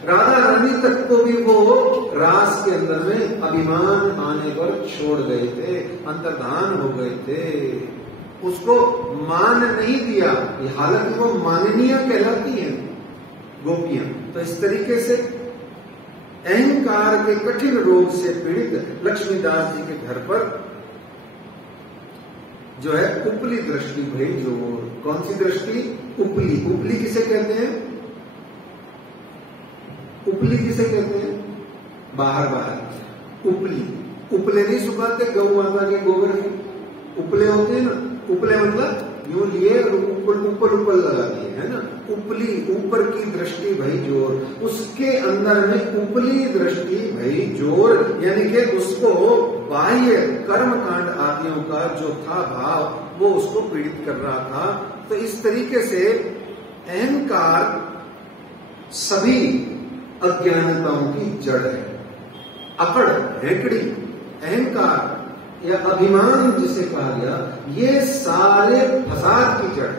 राधा रानी तक को भी वो रास के अंदर में अभिमान आने पर छोड़ गए थे, अंतर्धान हो गए थे, उसको मान नहीं दिया। हालांकि वो माननीय कहलाती हैं गोपियां। तो इस तरीके से अहंकार के कठिन रोग से पीड़ित लक्ष्मीदास जी के घर पर जो है उपली दृष्टि भई। जो कौन सी दृष्टि? उपली। उपली किसे कहते हैं? उपली किसे कहते हैं? बाहर बाहर उपली। उपले नहीं सुखाते गौ माता के गोबर के, उपले होते हैं ना। उपले मतलब यूं लिए और ऊपर ऊपर लगा दिए, है ना। उपली, ऊपर की दृष्टि भई जोर, उसके अंदर में उपली दृष्टि भई जोर, यानी कि उसको बाह्य कर्म कांड आदियों का जो था भाव वो उसको पीड़ित कर रहा था। तो इस तरीके से अहंकार सभी अज्ञानताओं की जड़ है। अकड़, हेकड़ी, अहंकार या अभिमान जिसे कहा गया, ये सारे फसाद की जड़।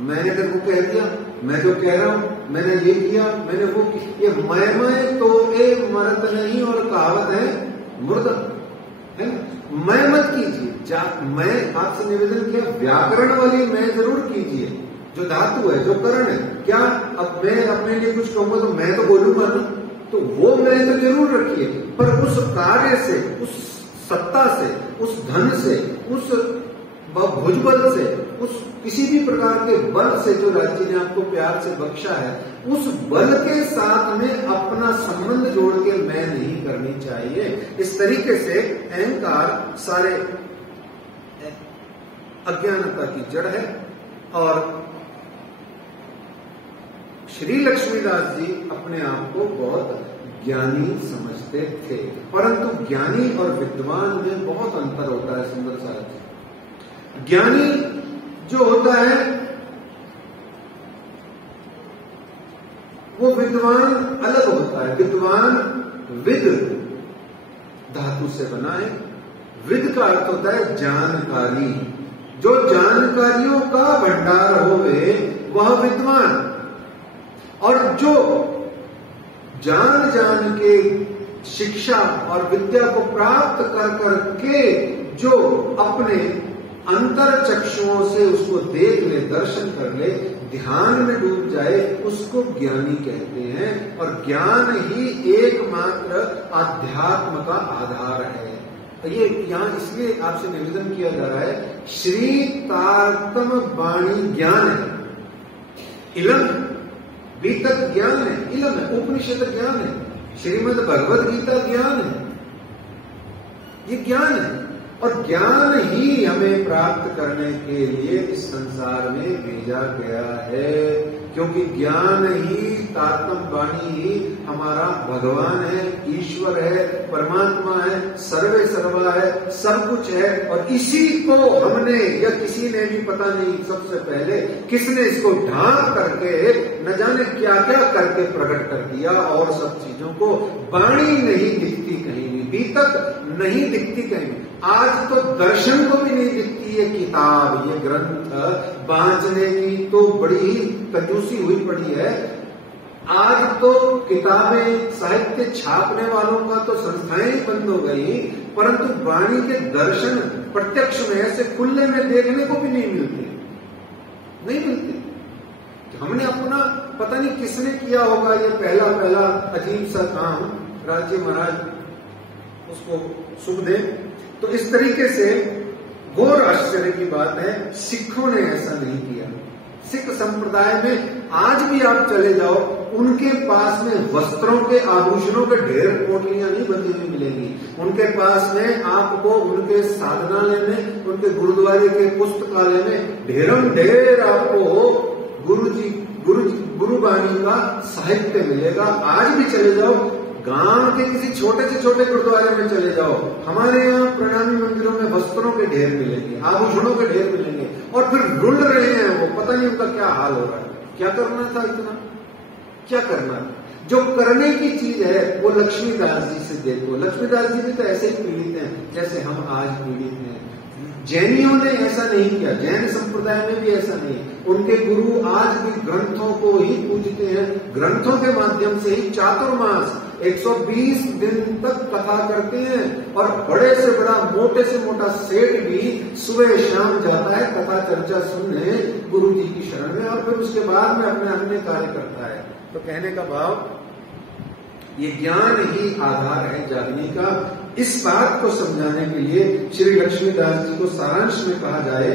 मैंने तेरे को कह दिया, मैं जो कह रहा हूं, मैंने ये किया, मैंने वो किया, ये मैं तो एक मर्द नहीं और कहावत है मुर्दा, है ना। मैं मत कीजिए। मैं आपसे निवेदन किया, व्याकरण वाली मैं जरूर कीजिए, जो धातु है, जो करण है। क्या अब मैं अपने लिए कुछ कहूंगा तो मैं तो बोलूंगा ना, तो वो मैं तो जरूर रखिए, पर उस कार्य से, उस सत्ता से, उस धन से, उस भुजबल से, उस किसी भी प्रकार के बल से जो राज्य ने आपको प्यार से बख्शा है, उस बल के साथ में अपना संबंध जोड़ के मैं नहीं करनी चाहिए। इस तरीके से अहंकार सारे अज्ञानता की जड़ है। और श्री लक्ष्मीदास जी अपने आप को बहुत ज्ञानी समझते थे, परंतु ज्ञानी और विद्वान में बहुत अंतर होता है। सुंदर साहब, ज्ञानी जो होता है वो विद्वान अलग होता है। विद्वान विद धातु से बना है। विद का अर्थ होता है जानकारी। जो जानकारियों का भंडार होवे वह विद्वान। और जो जान जान के शिक्षा और विद्या को प्राप्त कर करके जो अपने अंतर चक्षुओं से उसको देख ले, दर्शन कर ले, ध्यान में डूब जाए, उसको ज्ञानी कहते हैं। और ज्ञान ही एकमात्र अध्यात्म का आधार है। ये यहाँ इसलिए आपसे निवेदन किया जा रहा है, श्री तारतम वाणी ज्ञान है, इलम बीतक ज्ञान है, इलम है, उपनिषद ज्ञान है, श्रीमद् भगवद गीता ज्ञान है, ये ज्ञान है। और ज्ञान ही हमें प्राप्त करने के लिए इस संसार में भेजा गया है, क्योंकि ज्ञान ही, तारतम वाणी ही हमारा भगवान है, ईश्वर है, परमात्मा है, सर्वे सर्वा है, सब कुछ है। और इसी को हमने या किसी ने भी पता नहीं सबसे पहले किसने इसको ढांक करके न जाने क्या क्या करके प्रकट कर दिया। और सब चीजों को वाणी नहीं दिखती कहीं भी, बीतक नहीं दिखती कहीं। आज तो दर्शन को भी नहीं दिखती है किताब, ये ग्रंथ बांचने की तो बड़ी कंजूसी हुई पड़ी है। आज तो किताबें, साहित्य छापने वालों का तो संस्थाएं ही बंद हो गई, परंतु वाणी के दर्शन प्रत्यक्ष में ऐसे खुले में देखने को भी नहीं मिलते। नहीं मिलते। तो हमने अपना पता नहीं किसने किया होगा ये पहला अजीब सा काम, राज्य महाराज उसको शुभ दे। तो इस तरीके से घोर आश्चर्य की बात है, सिखों ने ऐसा नहीं किया। सिख संप्रदाय में आज भी आप चले जाओ, उनके पास में वस्त्रों के आभूषणों के ढेर पोटलियां नहीं बंधी हुई मिलेंगी। उनके पास में आपको उनके साधनालय में, उनके गुरुद्वारे के पुस्तकालय में ढेरों ढेर आपको गुरुबानी का साहित्य मिलेगा। आज भी चले जाओ, गांव के किसी छोटे से छोटे गुरुद्वारे में चले जाओ, हमारे यहाँ प्रणामी मंदिरों में वस्त्रों के ढेर मिलेंगे, आभूषणों के ढेर मिलेंगे, और फिर रुल रहे हैं वो, पता नहीं उनका क्या हाल हो रहा है। क्या करना था इतना, क्या करना? जो करने की चीज है वो लक्ष्मीदास जी से देखो। लक्ष्मीदास जी भी तो ऐसे ही पीड़ित हैं जैसे हम आज पीड़ित हैं। जैनियों ने ऐसा नहीं किया, जैन संप्रदाय में भी ऐसा नहीं। उनके गुरु आज भी ग्रंथों को ही पूजते हैं, ग्रंथों के माध्यम से ही चातुर्मास 120 दिन तक कथा करते हैं, और बड़े से बड़ा मोटे से मोटा सेठ भी सुबह शाम जाता है कथा चर्चा सुनने गुरु जी की शरण में, और फिर उसके बाद में अपने अन्य कार्य करता है। तो कहने का भाव, ये ज्ञान ही आधार है जागने का। इस बात को समझाने के लिए श्री लक्ष्मीदास जी को सारांश में कहा जाए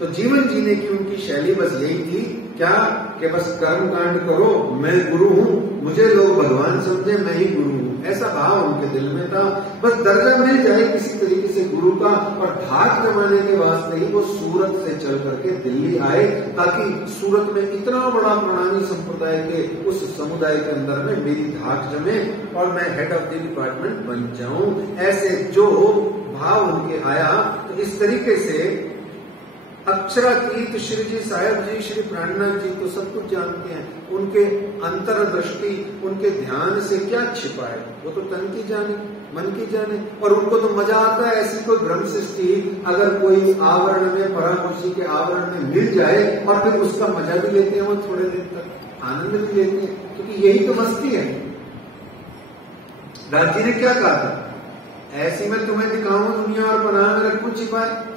तो जीवन जीने की उनकी शैली बस यही थी, क्या कि बस कर्म कांड करो, मैं गुरु हूं, मुझे लोग भगवान समझे, मैं ही गुरु हूं, ऐसा भाव उनके दिल में था। बस दर्जा मिल जाए किसी तरीके से गुरु का, और धाक जमाने के वास्ते ही वो सूरत से चल करके दिल्ली आए, ताकि सूरत में इतना बड़ा प्रणामी संप्रदाय के उस समुदाय के अंदर में मेरी धाक जमे और मैं हेड ऑफ द डिपार्टमेंट बन जाऊं। ऐसे जो भाव उनके आया, तो इस तरीके से अक्षरातीत श्री जी साहेब जी, श्री प्राणनाथ जी तो सब कुछ जानते हैं। उनके अंतर्दृष्टि, उनके ध्यान से क्या छिपा है वो तो तन की जाने, मन की जाने। और उनको तो मजा आता है ऐसी कोई ब्रह्म सृष्टि अगर कोई आवरण में, परामर्शी के आवरण में मिल जाए, और फिर उसका मजा भी लेते हैं वो, थोड़े दिन तक आनंद भी लेते हैं, क्योंकि यही तो मस्ती है। दास जी ने क्या कहा था, ऐसी मैं तुम्हें दिखाऊं दुनिया और पनाह में रखूं छिपाए।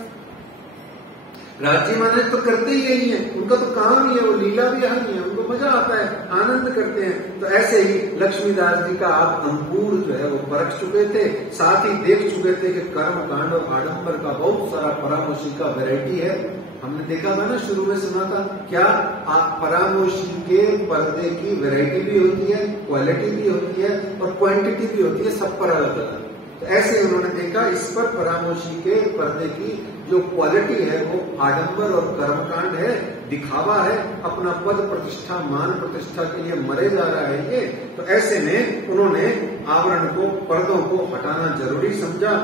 राज्य महाराज तो करते ही यही है, उनका तो काम ही है, वो लीला भी यही है, उनको मजा आता है, आनंद करते हैं। तो ऐसे ही लक्ष्मीदास जी का आप अंकुर जो है वो परख चुके थे, साथ ही देख चुके थे कि कर्म कांड और आडंबर का बहुत सारा परामर्शी का वैरायटी है। हमने देखा था ना, शुरू में सुना था क्या, परामर्शी के पर्दे की वैरायटी भी होती है, क्वालिटी भी होती है, और क्वांटिटी भी होती है, सब पर अलग अलग। तो ऐसे उन्होंने देखा इस पर परामर्शी के पर्दे की जो क्वालिटी है वो आडंबर और कर्मकांड है, दिखावा है, अपना पद प्रतिष्ठा, मान प्रतिष्ठा के लिए मरे जा रहा है ये। तो ऐसे में उन्होंने आवरण को, पर्दों को हटाना जरूरी समझा।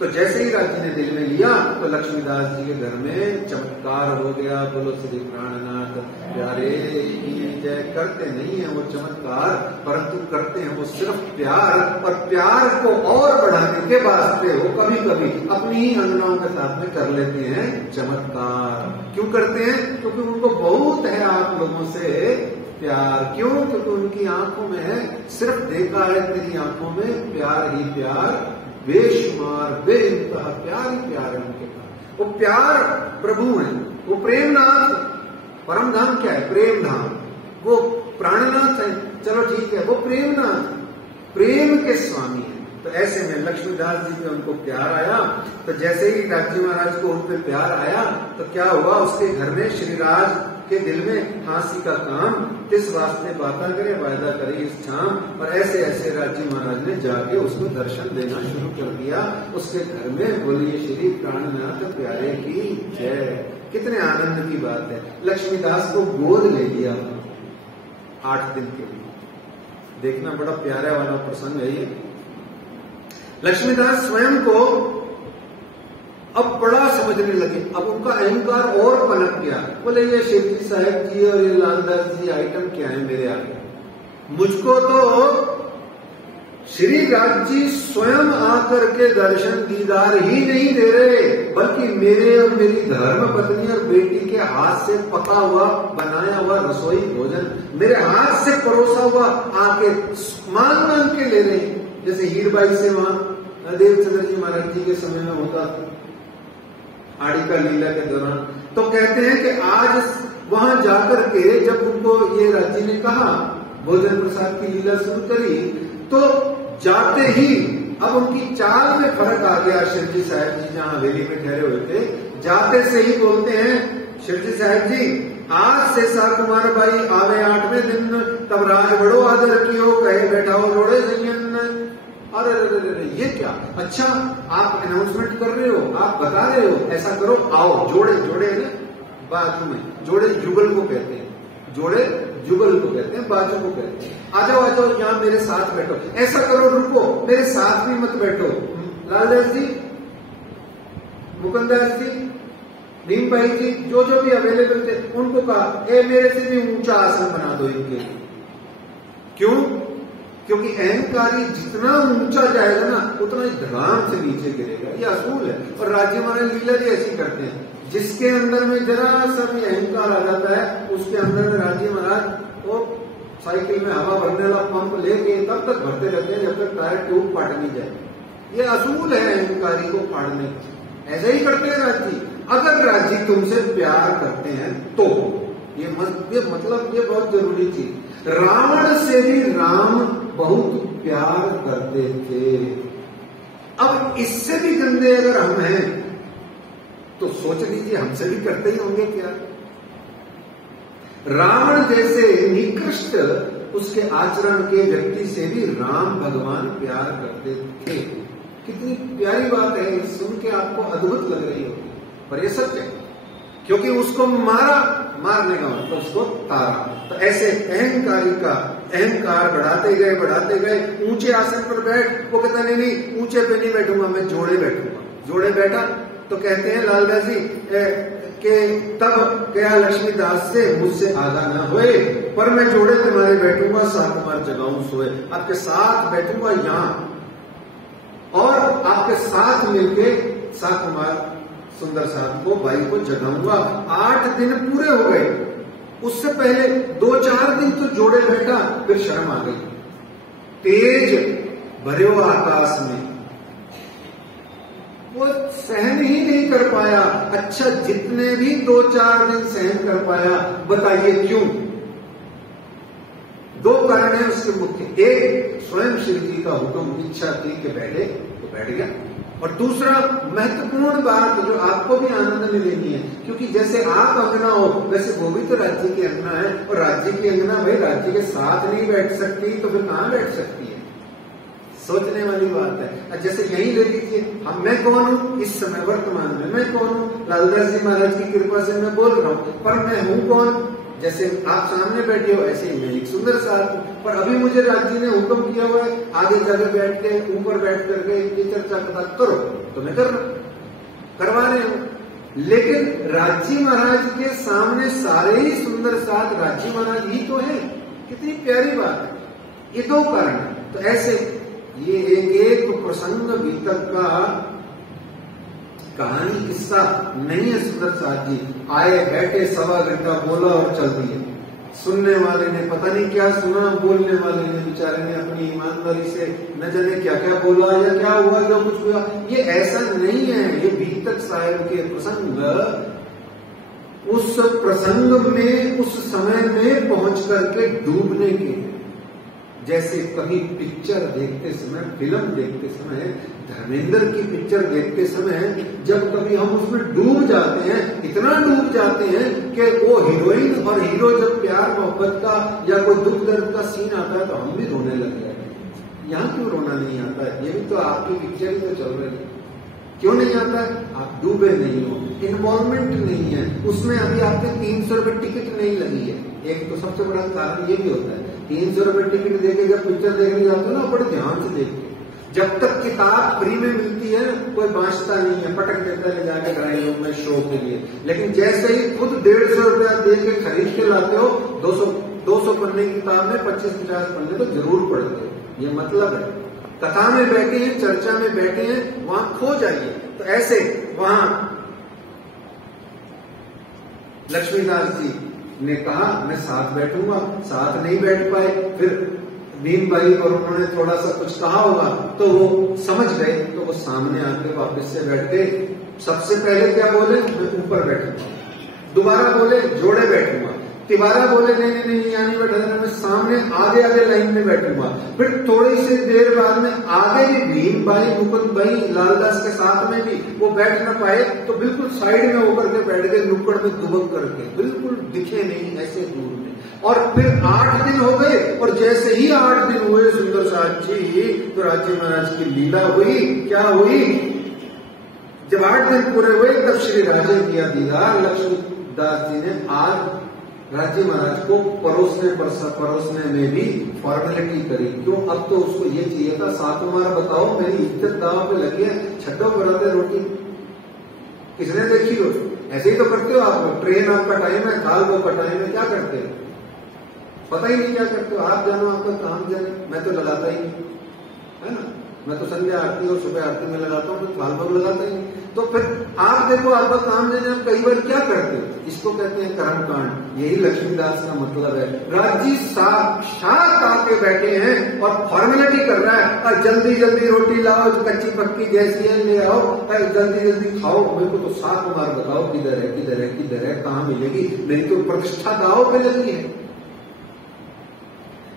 तो जैसे ही राज्य ने दिल में लिया तो लक्ष्मीदास जी के घर में चमत्कार हो गया। बोलो श्री प्राणनाथ प्यारे की जय। करते नहीं है वो चमत्कार, परंतु करते हैं वो सिर्फ प्यार, और प्यार को और बढ़ाने के वास्ते वो कभी कभी अपनी ही अंगनाओं के साथ में कर लेते हैं चमत्कार। क्यों करते हैं? क्योंकि उनको बहुत है आप लोगों से प्यार। क्यों? क्योंकि उनकी आंखों में है, सिर्फ देखा है तेरी आंखों में प्यार ही प्यार, बेशुमार बेइंतहा प्यार ही प्यार है उनके पास। वो प्यार प्रभु है, वो प्रेमनाथ। परम धाम क्या है? प्रेम धाम। वो प्राणनाथ है, चलो ठीक है, वो प्रेमनाथ, प्रेम के स्वामी है। तो ऐसे में लक्ष्मीदास जी पे उनको प्यार आया। तो जैसे ही राजी महाराज को उन पे प्यार आया तो क्या हुआ, उसके घर में श्रीराज के दिल में फांसी का काम, किस वास्ते बाता करे वायदा करे इस ठाम। और ऐसे ऐसे राजी महाराज ने जाके उसको दर्शन देना शुरू कर दिया उसके घर में। बोलिए श्री प्राणनाथ प्यारे की जय। कितने आनंद की बात है। लक्ष्मीदास को गोद ले लिया 8 दिन के लिए। देखना बड़ा प्यारा वाला प्रसंग है ये। लक्ष्मीदास स्वयं को अब बड़ा समझने लगे। अब उनका अहंकार और पनप गया। बोले ये शेखजी साहब जी और ये लालदास जी आइटम क्या है मेरे आगे? मुझको तो श्री राज जी स्वयं आकर के दर्शन दीदार ही नहीं दे रहे, बल्कि मेरे और मेरी धर्म पत्नी और बेटी के हाथ से पका हुआ बनाया हुआ रसोई भोजन मेरे हाथ से परोसा हुआ आके मांग के ले रहे। जैसे हीरबाई से वहां देवचंद्र जी महाराज जी के समय में होता था आड़ी का लीला के दौरान। तो कहते हैं कि आज वहां जाकर के जब उनको ये राज्य ने कहा, भोजन प्रसाद की लीला शुरू करी, तो जाते ही अब उनकी चाल में फर्क आ गया। शिव जी साहब जी जहां हवेली में ठहरे हुए थे, जाते से ही बोलते हैं, शिव जी साहब जी आज से सा कुमार भाई आवे 8वें दिन, तब राज बड़ो आदर कियो, कहे बैठाओ रोड़े जयन। अरे ये क्या, अच्छा आप अनाउंसमेंट कर रहे हो, आप बता रहे हो, ऐसा करो, आओ जोड़े जोड़े ना बाजू में, जोड़े युगल को कहते हैं, जोड़े युगल को कहते हैं, बाजू को कहते हैं। आ जाओ यहाँ मेरे साथ बैठो, ऐसा करो, रुको मेरे साथ भी मत बैठो। लालदास जी, मुकुंदास जी, भीम भाई जी, जो भी अवेलेबल थे, उनको कहा ए मेरे से भी ऊंचा आसन बना दो इनके। क्यों? क्योंकि अहंकारी जितना ऊंचा जाएगा ना, उतना ही ढलान से नीचे गिरेगा। ये असूल है। और राज्य महाराज लीला जी ऐसी करते हैं, जिसके अंदर में जरा सा भी अहंकार आ जाता है, उसके अंदर में राज्य महाराज वो साइकिल में हवा भरने वाला पंप लेके तब तक भरते रहते हैं जब तक टायर ट्यूब फाट नहीं जाए। ये असूल है अहंकारी को फाड़ने की। ऐसे ही करते हैं राज्य। अगर राज्य तुमसे प्यार करते हैं तो ये मतलब ये बहुत जरूरी चीज। रावण से भी राम बहुत प्यार करते थे। अब इससे भी गंदे अगर हम हैं तो सोच लीजिए हमसे भी करते ही होंगे क्या। रावण जैसे निकृष्ट उसके आचरण के व्यक्ति से भी राम भगवान प्यार करते थे। कितनी प्यारी बात है, सुन के आपको अद्भुत लग रही होगी, पर ये सत्य है। क्योंकि उसको मारा, मारने का मतलब उसको तारा। तो ऐसे अहंकारी का अहंकार बढ़ाते गए, ऊंचे आसन पर बैठ, वो कहता नहीं ऊंचे पे नहीं बैठूंगा, मैं जोड़े बैठूंगा। जोड़े बैठा तो कहते हैं लालदास जी के तब गया लक्ष्मीदास से मुझसे आगा न होए, पर मैं जोड़े तुम्हारे बैठूंगा, साथ तुम्हारे जगाऊं सोए। आपके साथ बैठूंगा यहाँ और आपके साथ मिलके साथ कुमार सुंदर साहब को, भाई को जगाऊंगा। 8 दिन पूरे हो गए, उससे पहले 2-4 दिन तो जोड़े बैठा, फिर शर्म आ गई। तेज भरे आकाश में वो सहन ही नहीं कर पाया। अच्छा, जितने भी 2-4 दिन सहन कर पाया, बताइए क्यों? 2 कारण है उसके मुख्य। एक, स्वयं शिव जी का हुक्म, इच्छा थी कि बैठे तो बैठ गया। और दूसरा महत्वपूर्ण बात जो आपको भी आनंद में लेनी है, क्योंकि जैसे आप अंगना हो वैसे वो भी तो राज्य की अंगना है, और राज्य की अंगना भाई राज्य के साथ नहीं बैठ सकती तो फिर कहां बैठ सकती है? सोचने वाली बात है। जैसे यही ले लीजिए, हम मैं कौन हूं इस समय वर्तमान में, मैं कौन हूं? लालदास जी महाराज की कृपा से मैं बोल रहा हूं, पर मैं हूं कौन? जैसे आप सामने बैठे हो ऐसे ही मैं एक सुंदर साथ, पर अभी मुझे राज्य ने हुक्म किया हुआ है आगे जगह बैठ के, ऊपर बैठ करके ये चर्चा करो, तो मैं करवा रहे हूं। लेकिन राज्य महाराज के सामने सारे ही सुंदर साथ राज्य महाराज ही तो है। कितनी प्यारी बात है। ये 2 कारण है। तो ऐसे ये एक प्रसंग बीतक का कहानी किस्सा नहीं है। सुंदर साथ जी आए, बैठे, 1.25 घंटा बोला और चल दिए। सुनने वाले ने पता नहीं क्या सुना, बोलने वाले ने बेचारे ने अपनी ईमानदारी से न जाने क्या क्या बोला या क्या हुआ जो कुछ हुआ। ये ऐसा नहीं है। ये बीतक साहब के प्रसंग उस प्रसंग में, उस समय में पहुंच करके डूबने के, जैसे कभी पिक्चर देखते समय, फिल्म देखते समय, धर्मेंद्र की पिक्चर देखते समय जब कभी हम उसमें डूब जाते हैं, इतना डूब जाते हैं कि वो हीरोइन और हीरो जब प्यार मोहब्बत का या कोई दुख दर्द का सीन आता है तो हम भी रोने लग जाते हैं। यहाँ क्यों रोना नहीं आता है? ये भी तो आपकी पिक्चर ही तो चल रही है। क्यों नहीं आता है? आप डूबे नहीं हो, इन्वॉल्वमेंट नहीं है उसमें। अभी आपके 300 रुपए टिकट नहीं लगी है। एक तो सबसे बड़ा कारण ये भी होता है, 300 रुपए टिकट देके जब पिक्चर देखने जाते हो ना, बड़े ध्यान से देखते। जब तक किताब फ्री में मिलती है कोई बांचता नहीं है, पटक देता है जाके ड्राइंग रूम में शो के लिए। लेकिन जैसे ही खुद 150 रुपया दे के खरीद के लाते हो, 200 पन्ने की किताब में 25-50 पन्ने तो जरूर पढ़ते हो। ये मतलब है कथा में बैठे हैं, चर्चा में बैठे हैं, वहां खो जाइए। तो ऐसे वहां लक्ष्मीदास जी ने कहा मैं साथ बैठूंगा, साथ नहीं बैठ पाए। फिर भीम भाई और उन्होंने थोड़ा सा कुछ कहा होगा तो वो समझ गए, तो वो सामने आके वापस से बैठ गए। सबसे पहले क्या बोले? मैं ऊपर बैठूंगा। दोबारा बोले जोड़े बैठूंगा, तिबारा बोले नहीं नहीं यहाँ नहीं बैठा, मैं सामने आगे आगे लाइन में बैठूंगा। फिर थोड़ी सी देर बाद में आगे भी भीम भाई, मुकुंद भाई, लालदास के साथ में भी वो बैठ ना पाए तो बिल्कुल साइड में होकर के बैठ गए, नुक्कड़ में दुबक करके, बिल्कुल दिखे नहीं ऐसे दूर में। और फिर 8 दिन हो गए और जैसे ही 8 दिन हुए सुंदर साक्षी तो राज्य महाराज की लीला हुई। क्या हुई? जब 8 दिन पूरे हुए तब श्री राजे दिया दीदार लक्ष्मीदास जी ने आज राज्य महाराज को परोसने में भी फॉर्मेलिटी करी। क्यों? अब तो उसको ये चाहिए था, साकुमार बताओ मेरी इज्जत दाव पे लगी है, छठों बनाते रोटी किसने देखी हो? ऐसे ही तो करते हो आप, ट्रेन आपका टाइम है, थाल वो का टाइम है, क्या करते हो? पता ही नहीं क्या करते हो आप, जानो आपका काम जाने। मैं तो लगाता ही नहीं, है ना, मैं तो संध्या आरती और सुबह आरती में लगाता हूँ, तो थाल भर लगाता ही नहीं। तो फिर आप देखो आपका काम देने आप कई बार क्या करते हो? इसको कहते हैं कर्म कांड। यही लक्ष्मीदास का मतलब है। राजी साक्षात आके बैठे हैं और फॉर्मेलिटी कर रहा है, और जल्दी जल्दी रोटी लाओ, कच्ची पक्की जैसी है ले आओ, जल्दी जल्दी खाओ। मेरे को तो साकुमार बताओ किधर है, किधर है, किधर है, कहाँ मिलेगी? मेरी तो प्रतिष्ठा दाव पे लगी है।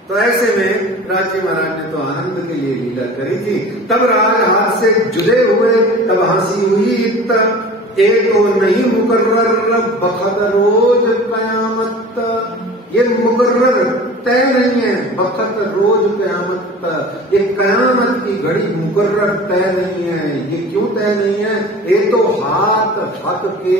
तो ऐसे में राज्य महाराज ने तो आनंद के लिए लीला करी थी। तब राज हाथ से जुदे हुए, तब हंसी हुई एक तो नहीं मुकर्रर बखत रोज कयामत। ये मुकर्रर तय नहीं है, बखत रोज कयामत। ये कयामत की घड़ी मुकर्रर तय नहीं है। ये क्यों तय नहीं है? ये तो हाथ हक के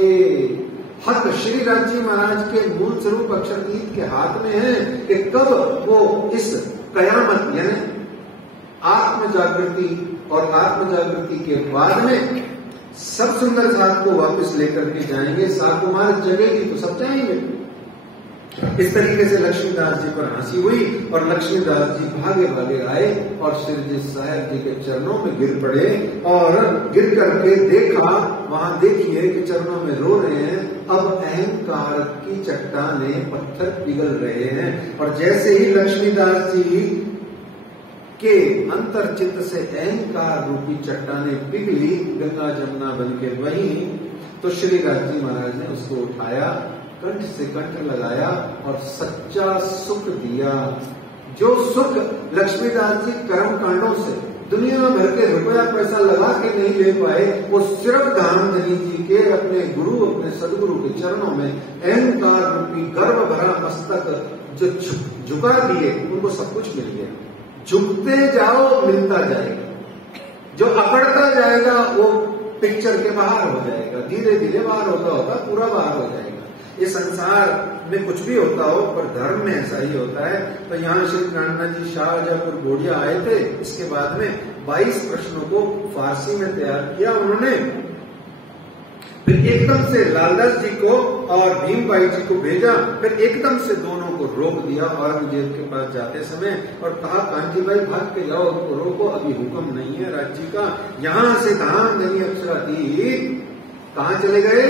हक श्री राज्य महाराज के मूल स्वरूप अक्षरतीत के हाथ में है कि कब वो इस कयामत यानी आत्म जागृति और आत्म जागृति के बाद में सब सुंदर साथ को वापस लेकर के जाएंगे। साकुमार जगेगी तो सब जाएंगे। इस तरीके से लक्ष्मीदास जी पर हंसी हुई और लक्ष्मीदास जी भागे भागे आए और श्री जी साहब जी के चरणों में गिर पड़े और गिर करके देखा, वहां देखिए कि चरणों में रो रहे हैं। अब अहंकार की चट्टानें पत्थर पिघल रहे हैं और जैसे ही लक्ष्मीदास जी के अंतर चित्त से अहंकार रूपी चट्टानें पिघली, गंगा जमुना बनके वहीं, तो श्री राजी महाराज ने उसको उठाया, कंठ से कंठ लगाया और सच्चा सुख दिया। जो सुख लक्ष्मीदास जी कर्म कांडों से दुनिया भर के रुपया पैसा लगा के नहीं ले पाए, वो सिर्फ धामधनी जी के अपने गुरु, अपने सदगुरु के चरणों में अहंकार रूपी गर्व भरा मस्तक जो झुका दिए, उनको सब कुछ मिल गया। झुकते जाओ मिलता जाएगा, जो अकड़ता जाएगा वो पिक्चर के बाहर हो जाएगा, धीरे धीरे बाहर होता होता पूरा बाहर हो जाएगा। ये संसार में कुछ भी होता हो पर धर्म में ऐसा ही होता है। तो यहाँ श्री कान्हा जी शाहजहाँपुर गोड़िया आए थे, इसके बाद में 22 प्रश्नों को फारसी में तैयार किया उन्होंने। फिर एकदम से लालदास जी को और भीम भाई जी को भेजा, फिर एकदम से दोनों को रोक दिया औरंगजेब के पास जाते समय और कहा कांची भाई भाग के जाओ, उनको रोको, अभी हुक्म नहीं है राज्य का। यहां से धामधनी अक्षरातीत कहां चले गए?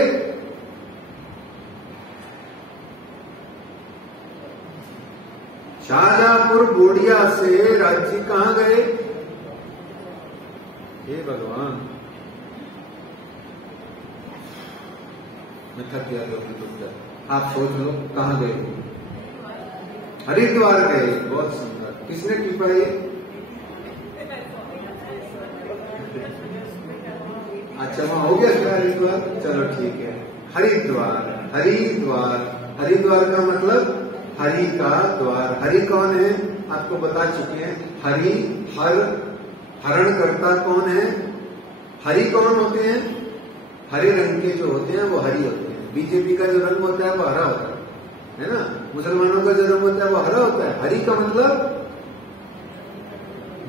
शाहजहाँपुर गोड़िया से राज्य कहां गए? हे भगवान, मैं थक गया तो आप सोच लो कहां गए? हरिद्वार गए। बहुत सुंदर। किसने टिपा ये? अच्छा वहां हो गया क्या हरिद्वार? चलो ठीक है। हरिद्वार, हरिद्वार, हरिद्वार का मतलब हरि का द्वार। हरि कौन है? आपको बता चुके हैं। हरि हर हरण करता कौन है? हरि कौन होते हैं? हरे रंग के जो होते हैं वो हरि होते हैं। बीजेपी का जो रंग होता है वो हरा होता है ना? मुसलमानों का जो रंग होता है वो हरा होता है। हरि का मतलब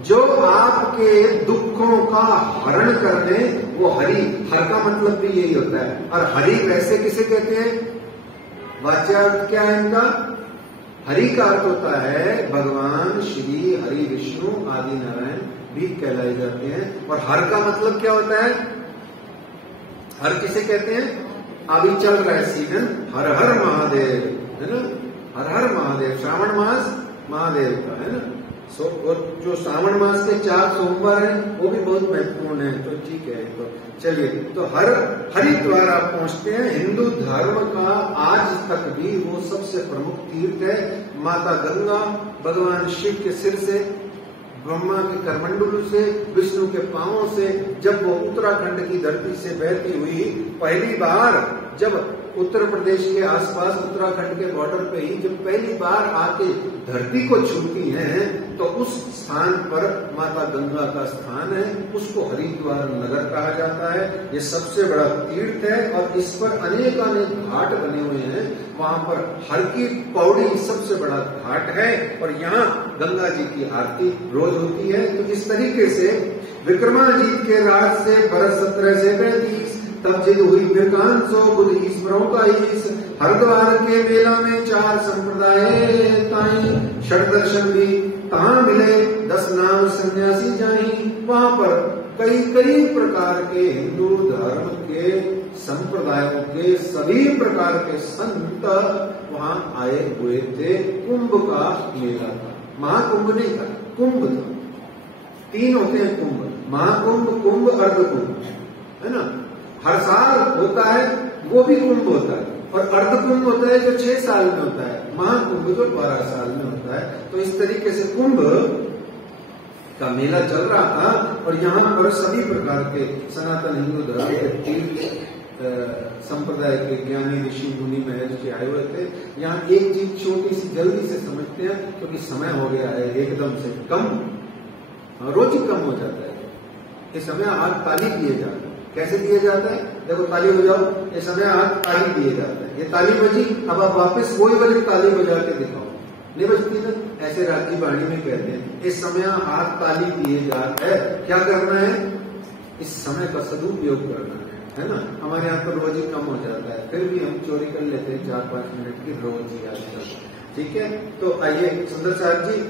जो आपके दुखों का हरण कर ले वो हरि। हर का मतलब भी यही होता है। और हरि वैसे किसे कहते हैं? वाच्यार्थ क्या है इनका? हरि का अर्थ होता है भगवान श्री हरि विष्णु आदि नारायण भी कहलाए जाते हैं। और हर का मतलब क्या होता है? हर किसे कहते हैं? अभी चल रहा है सीजन हर हर महादेव, है ना? हर हर महादेव, श्रावण मास महादेव का, है ना? और जो श्रावण मास के 4 सोमवार हैं वो भी बहुत महत्वपूर्ण है। तो ठीक है, तो चलिए, तो हरिद्वार आप पहुंचते हैं। हिंदू धर्म का आज तक भी वो सबसे प्रमुख तीर्थ है। माता गंगा भगवान शिव के सिर से, ब्रह्मा के करमंडल से, विष्णु के पांवों से जब वो उत्तराखंड की धरती से बहती हुई पहली बार, जब उत्तर प्रदेश के आसपास उत्तराखंड के बॉर्डर पे ही जब पहली बार आके धरती को छूती हैं, तो उस स्थान पर माता गंगा का स्थान है, उसको हरिद्वार नगर कहा जाता है। ये सबसे बड़ा तीर्थ है और इस पर अनेक घाट बने हुए हैं। वहां पर हर की पौड़ी सबसे बड़ा घाट है और यहाँ गंगा जी की आरती रोज होती है। तो इस तरीके से विक्रमाजीत के राज से बरस 1735 तब जिद हुई बिरकांसो बुध ईश्वरों का ईस। हरिद्वार के मेला में 4 संप्रदाय ताई, षड दर्शन भी कहाँ मिले 10 नाम सन्यासी जाई। वहां पर कई प्रकार के हिंदू धर्म के संप्रदायों के सभी प्रकार के संत वहां आए हुए थे। कुंभ का मेला था, महाकुंभ नहीं था, कुंभ था। 3 होते हैं कुंभ, महाकुंभ, कुंभ, अर्धकुंभ, है ना। हर साल होता है, वो भी कुंभ होता है, और अर्धकुंभ होता है जो 6 साल में होता है, महाकुंभ जो 12 साल में होता है। तो इस तरीके से कुंभ का मेला चल रहा था और यहाँ पर सभी प्रकार के सनातन हिंदू धर्म के 3 संप्रदाय के ज्ञानी ऋषि मुनि महर्षि आए हुए थे। यहाँ एक चीज छोटी सी जल्दी से समझते हैं क्योंकि समय हो गया है एकदम से कम, रोज ही कम हो जाता है। इस समय आज ताली दिए जाते हैं। कैसे दिए जाता है? देखो, ताली बजाओ, ये समय आज ताली दिए जाता है। ये ताली बजी, अब आप वापस वही वाली ताली बजा के दिखाओ, नहीं बजती ना। ऐसे रागी बाणी में कहते हैं इस समय आज ताली दिए जाता है। क्या करना है? इस समय का सदुपयोग करना है ना। हमारे यहाँ तो रोज ही कम हो जाता है, फिर भी हम चोरी कर लेते हैं 4-5 मिनट की रोज ही आजकल। ठीक है, तो आइए सुंदर साहब जी,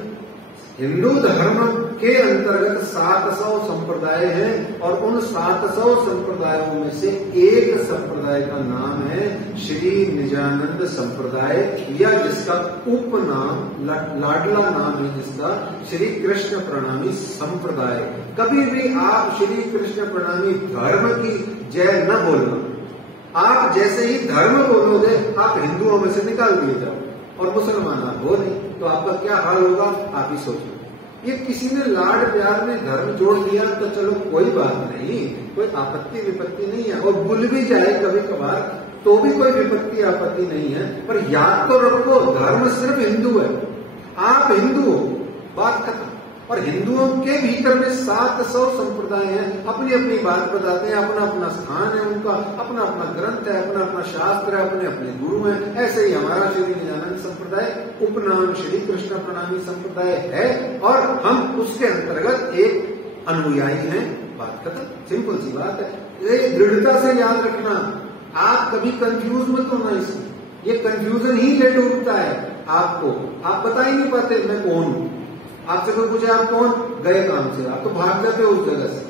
हिंदू धर्म के अंतर्गत 700 संप्रदाय हैं और उन 700 संप्रदायों में से एक संप्रदाय का नाम है श्री निजानंद संप्रदाय, या जिसका उपनाम लाडला नाम है जिसका श्री कृष्ण प्रणामी संप्रदाय। कभी भी आप श्री कृष्ण प्रणामी धर्म की जय न बोलना। आप जैसे ही धर्म बोलोगे आप हिंदुओं में से निकाल दिए जाओ और मुसलमान आप हो नहीं, तो आपका क्या हाल होगा आप ही सोचो। ये किसी ने लाड प्यार में धर्म जोड़ दिया तो चलो कोई बात नहीं, कोई आपत्ति विपत्ति नहीं है, और भूल भी जाए कभी कभार तो भी कोई विपत्ति आपत्ति नहीं है। पर याद तो रखो, धर्म सिर्फ हिंदू है, आप हिंदू हो, बात खत्म। और हिंदुओं के भीतर में 700 संप्रदाय हैं, अपनी अपनी बात बताते हैं, अपना अपना स्थान है उनका, अपना अपना ग्रंथ है, अपना अपना शास्त्र है, अपने अपने गुरु हैं। ऐसे ही हमारा श्री निजानंद संप्रदाय उपनाम श्री कृष्ण प्रणामी संप्रदाय है और हम उसके अंतर्गत एक अनुयायी हैं। बात खत्म, सिंपल सी बात है। ये दृढ़ता से याद रखना, आप कभी कंफ्यूज मत होना इसमें। ये कंफ्यूजन ही ले डूबता है आपको, आप बता ही नहीं पाते मैं कौन हूं। आपसे कोई पूछे आप कौन, गए काम से, आप तो भाग जाते हो उस जगह से।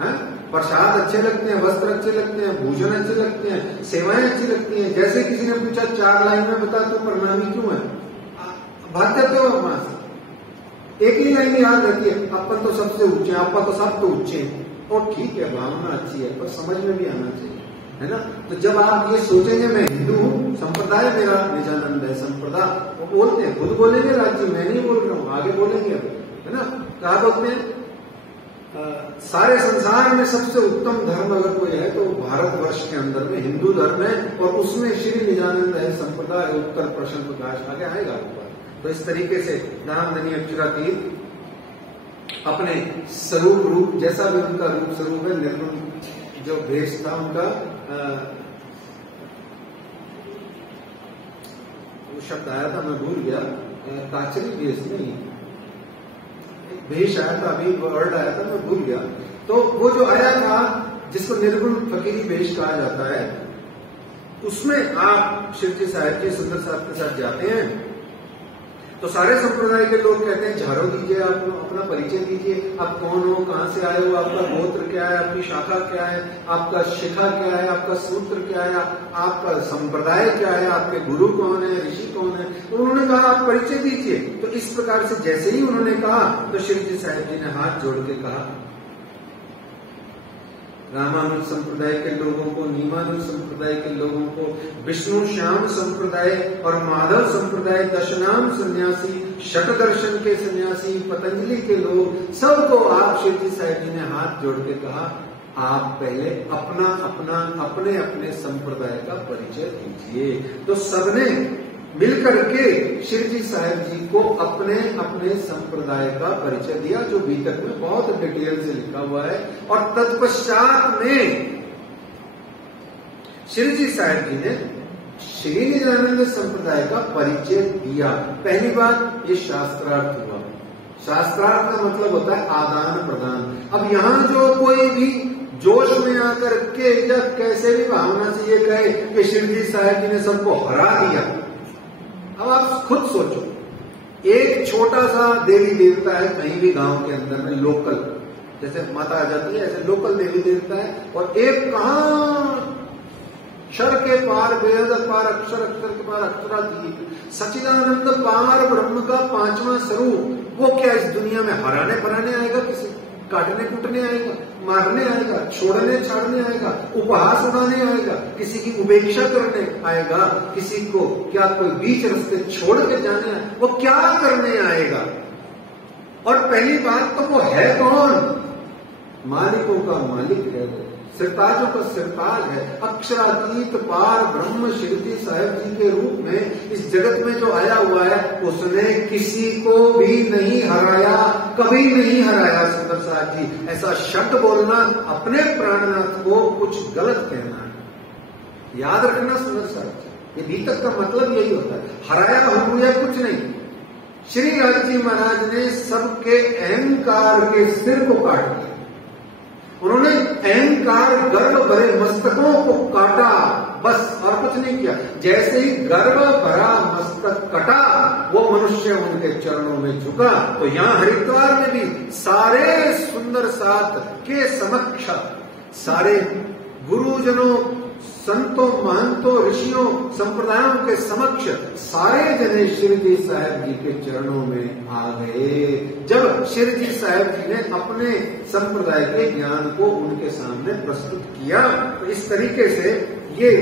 हैं, प्रसाद अच्छे लगते हैं, वस्त्र अच्छे लगते हैं, भोजन अच्छे लगते हैं, सेवाएं अच्छी लगती हैं। जैसे किसी ने पूछा 4 लाइन में बता तू प्रणामी क्यों है, भाग जाते हो वहां से। एक ही लाइन याद रहती है, अपन तो सबसे ऊंचे, आपका तो सब तो ऊंचे हैं। और ठीक है, भावना अच्छी है, पर समझ में भी आना चाहिए, है ना। तो जब आप ये सोचेंगे मैं हिंदू हूँ, संप्रदाय मेरा निजानंद है संप्रदाय, वो बोलते हैं, खुद बोलेंगे राज्य, मैं नहीं बोल रहा हूँ, आगे बोलेंगे, है ना। कहा बोलते हैं सारे संसार में सबसे उत्तम धर्म अगर कोई है तो भारतवर्ष के अंदर में हिंदू धर्म है, और उसमें श्री निजानंद है संप्रदाय, उत्तर प्रश्न प्रकाश आगे आएगा आपको। तो इस तरीके से नामधनी अक्षरातीत अपने स्वरूप रूप, जैसा भी उनका रूप स्वरूप है, निर्गुण जो भेष था उनका, वो शब्द आया था मैं भूल गया, ताचरी भेष नहीं, भेष आया था, अभी वर्ड आया था मैं भूल गया। तो वो जो आया था जिसको निर्गुण फकीरी भेष कहा जाता है, उसमें आप शिव जी साहब जी सुंदर साहब के साथ जाते हैं तो सारे संप्रदाय के लोग कहते हैं झाड़ो दीजिए, आप अपना परिचय दीजिए, आप कौन हो, कहाँ से आए हो, आपका गोत्र क्या है, आपकी शाखा क्या है, आपका शिखा क्या है, आपका सूत्र क्या है, आपका संप्रदाय क्या है, आपके गुरु कौन है, ऋषि कौन है। तो उन्होंने कहा आप परिचय दीजिए। तो इस प्रकार से जैसे ही उन्होंने कहा तो श्री जी साहब जी ने हाथ जोड़ के कहा, रामानुज संप्रदाय के लोगों को, नीमानुज संप्रदाय के लोगों को, विष्णु श्याम संप्रदाय और माधव संप्रदाय, दशनाम सन्यासी, शत दर्शन के सन्यासी, पतंजलि के लोग, सबको आप श्री जी साहब जी ने हाथ जोड़ के कहा आप पहले अपने अपने संप्रदाय का परिचय दीजिए। तो सबने मिलकर के श्री जी साहब जी को अपने अपने संप्रदाय का परिचय दिया, जो बीतक में बहुत डिटेल से लिखा हुआ है। और तत्पश्चात में श्री जी साहब जी ने श्री निजानंद संप्रदाय का परिचय दिया। पहली बात ये शास्त्रार्थ हुआ। शास्त्रार्थ का मतलब होता है आदान प्रदान। अब यहां जो कोई भी जोश में आकर के या कैसे भी भावना से ये कहे कि श्री जी साहब जी ने सबको हरा दिया, अब आप खुद सोचो, एक छोटा सा देवी देवता है कहीं भी गांव के अंदर में, लोकल, जैसे माता आ जाती है ऐसे लोकल देवी देवता है, और एक कहां क्षर के पार, वेद पार, अक्षर अक्षर के पार अक्षरातीत सच्चिदानंद पार ब्रह्म का पांचवा स्वरूप, वो क्या इस दुनिया में हराने फराने आएगा, किसी काटने कूटने आएगा, मारने आएगा, छोड़ने छाड़ने आएगा, उपहास उड़ाने आएगा, किसी की उपेक्षा करने आएगा, किसी को क्या कोई बीच रास्ते छोड़ के जाने आएगा, वो क्या करने आएगा? और पहली बात तो वो है कौन? मालिकों का मालिक है, सिरताजों का सिरताज है, अक्षरातीत पार ब्रह्म श्री जी साहब जी के रूप में इस जगत में जो आया हुआ है, उसने किसी को भी नहीं हराया, कभी नहीं हराया। सुंदर साहब जी, ऐसा शब्द बोलना अपने प्राणनाथ को कुछ गलत कहना है, याद रखना सुंदर साहब जी, ये बीतक का मतलब यही होता है, हराया हुआ कुछ नहीं। श्री राज जी महाराज ने सबके अहंकार के सिर को काट दिया। उन्होंने अहंकार गर्व भरे मस्तकों को काटा, बस, और कुछ नहीं किया। जैसे ही गर्व भरा मस्तक कटा, वो मनुष्य उनके चरणों में झुका। तो यहां हरिद्वार में भी सारे सुंदर साथ के समक्ष, सारे गुरुजनों, संतों, महंतों, ऋषियों, संप्रदायों के समक्ष सारे जने श्री जी साहब जी के चरणों में आ गए। जब श्री जी साहब जी ने अपने संप्रदाय के ज्ञान को उनके सामने प्रस्तुत किया, तो इस तरीके से ये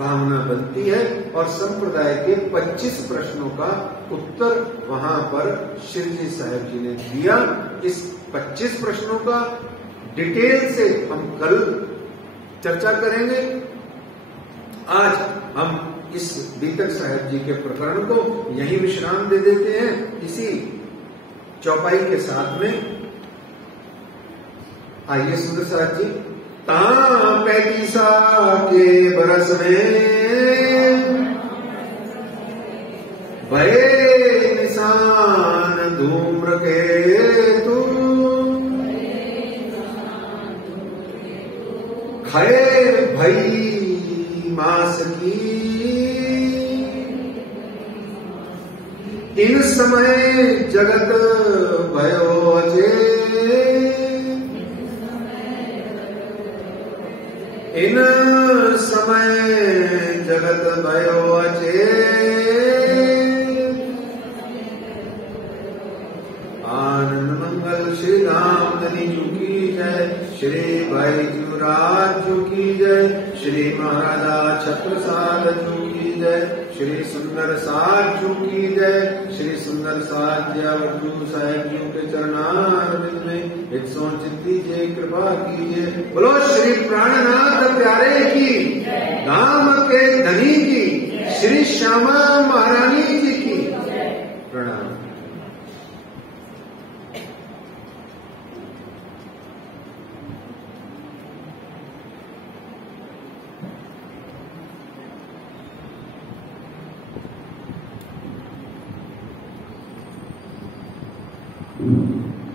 भावना बनती है। और संप्रदाय के 25 प्रश्नों का उत्तर वहां पर श्री जी साहब जी ने दिया। इस 25 प्रश्नों का डिटेल से हम कल चर्चा करेंगे। आज हम इस बीतक साहब जी के प्रकरण को यही विश्राम दे देते हैं, इसी चौपाई के साथ में। आइए सुंदर साहब जी, पैतीसा के बरस में भये निशान धूम्र के तू खैर भई मास की इन समय जगत भयो अचे, इन समय जगत भयो अचे, आनंद मंगल श्री राम धनी जू की जय, श्री भाई जुराज जू की जय, श्री महाराजा छत्रसाल जू की जय, श्री सुंदर साज जू की जय, श्री सुंदर साज जू साहेब जू के चरणारविंद में एक सौ चित्ती जय कृपा कीजिए। बोलो श्री प्राणनाथ प्यारे की, गांव के धनी की, श्री श्यामा महारानी जी की प्रणाम। Thank you.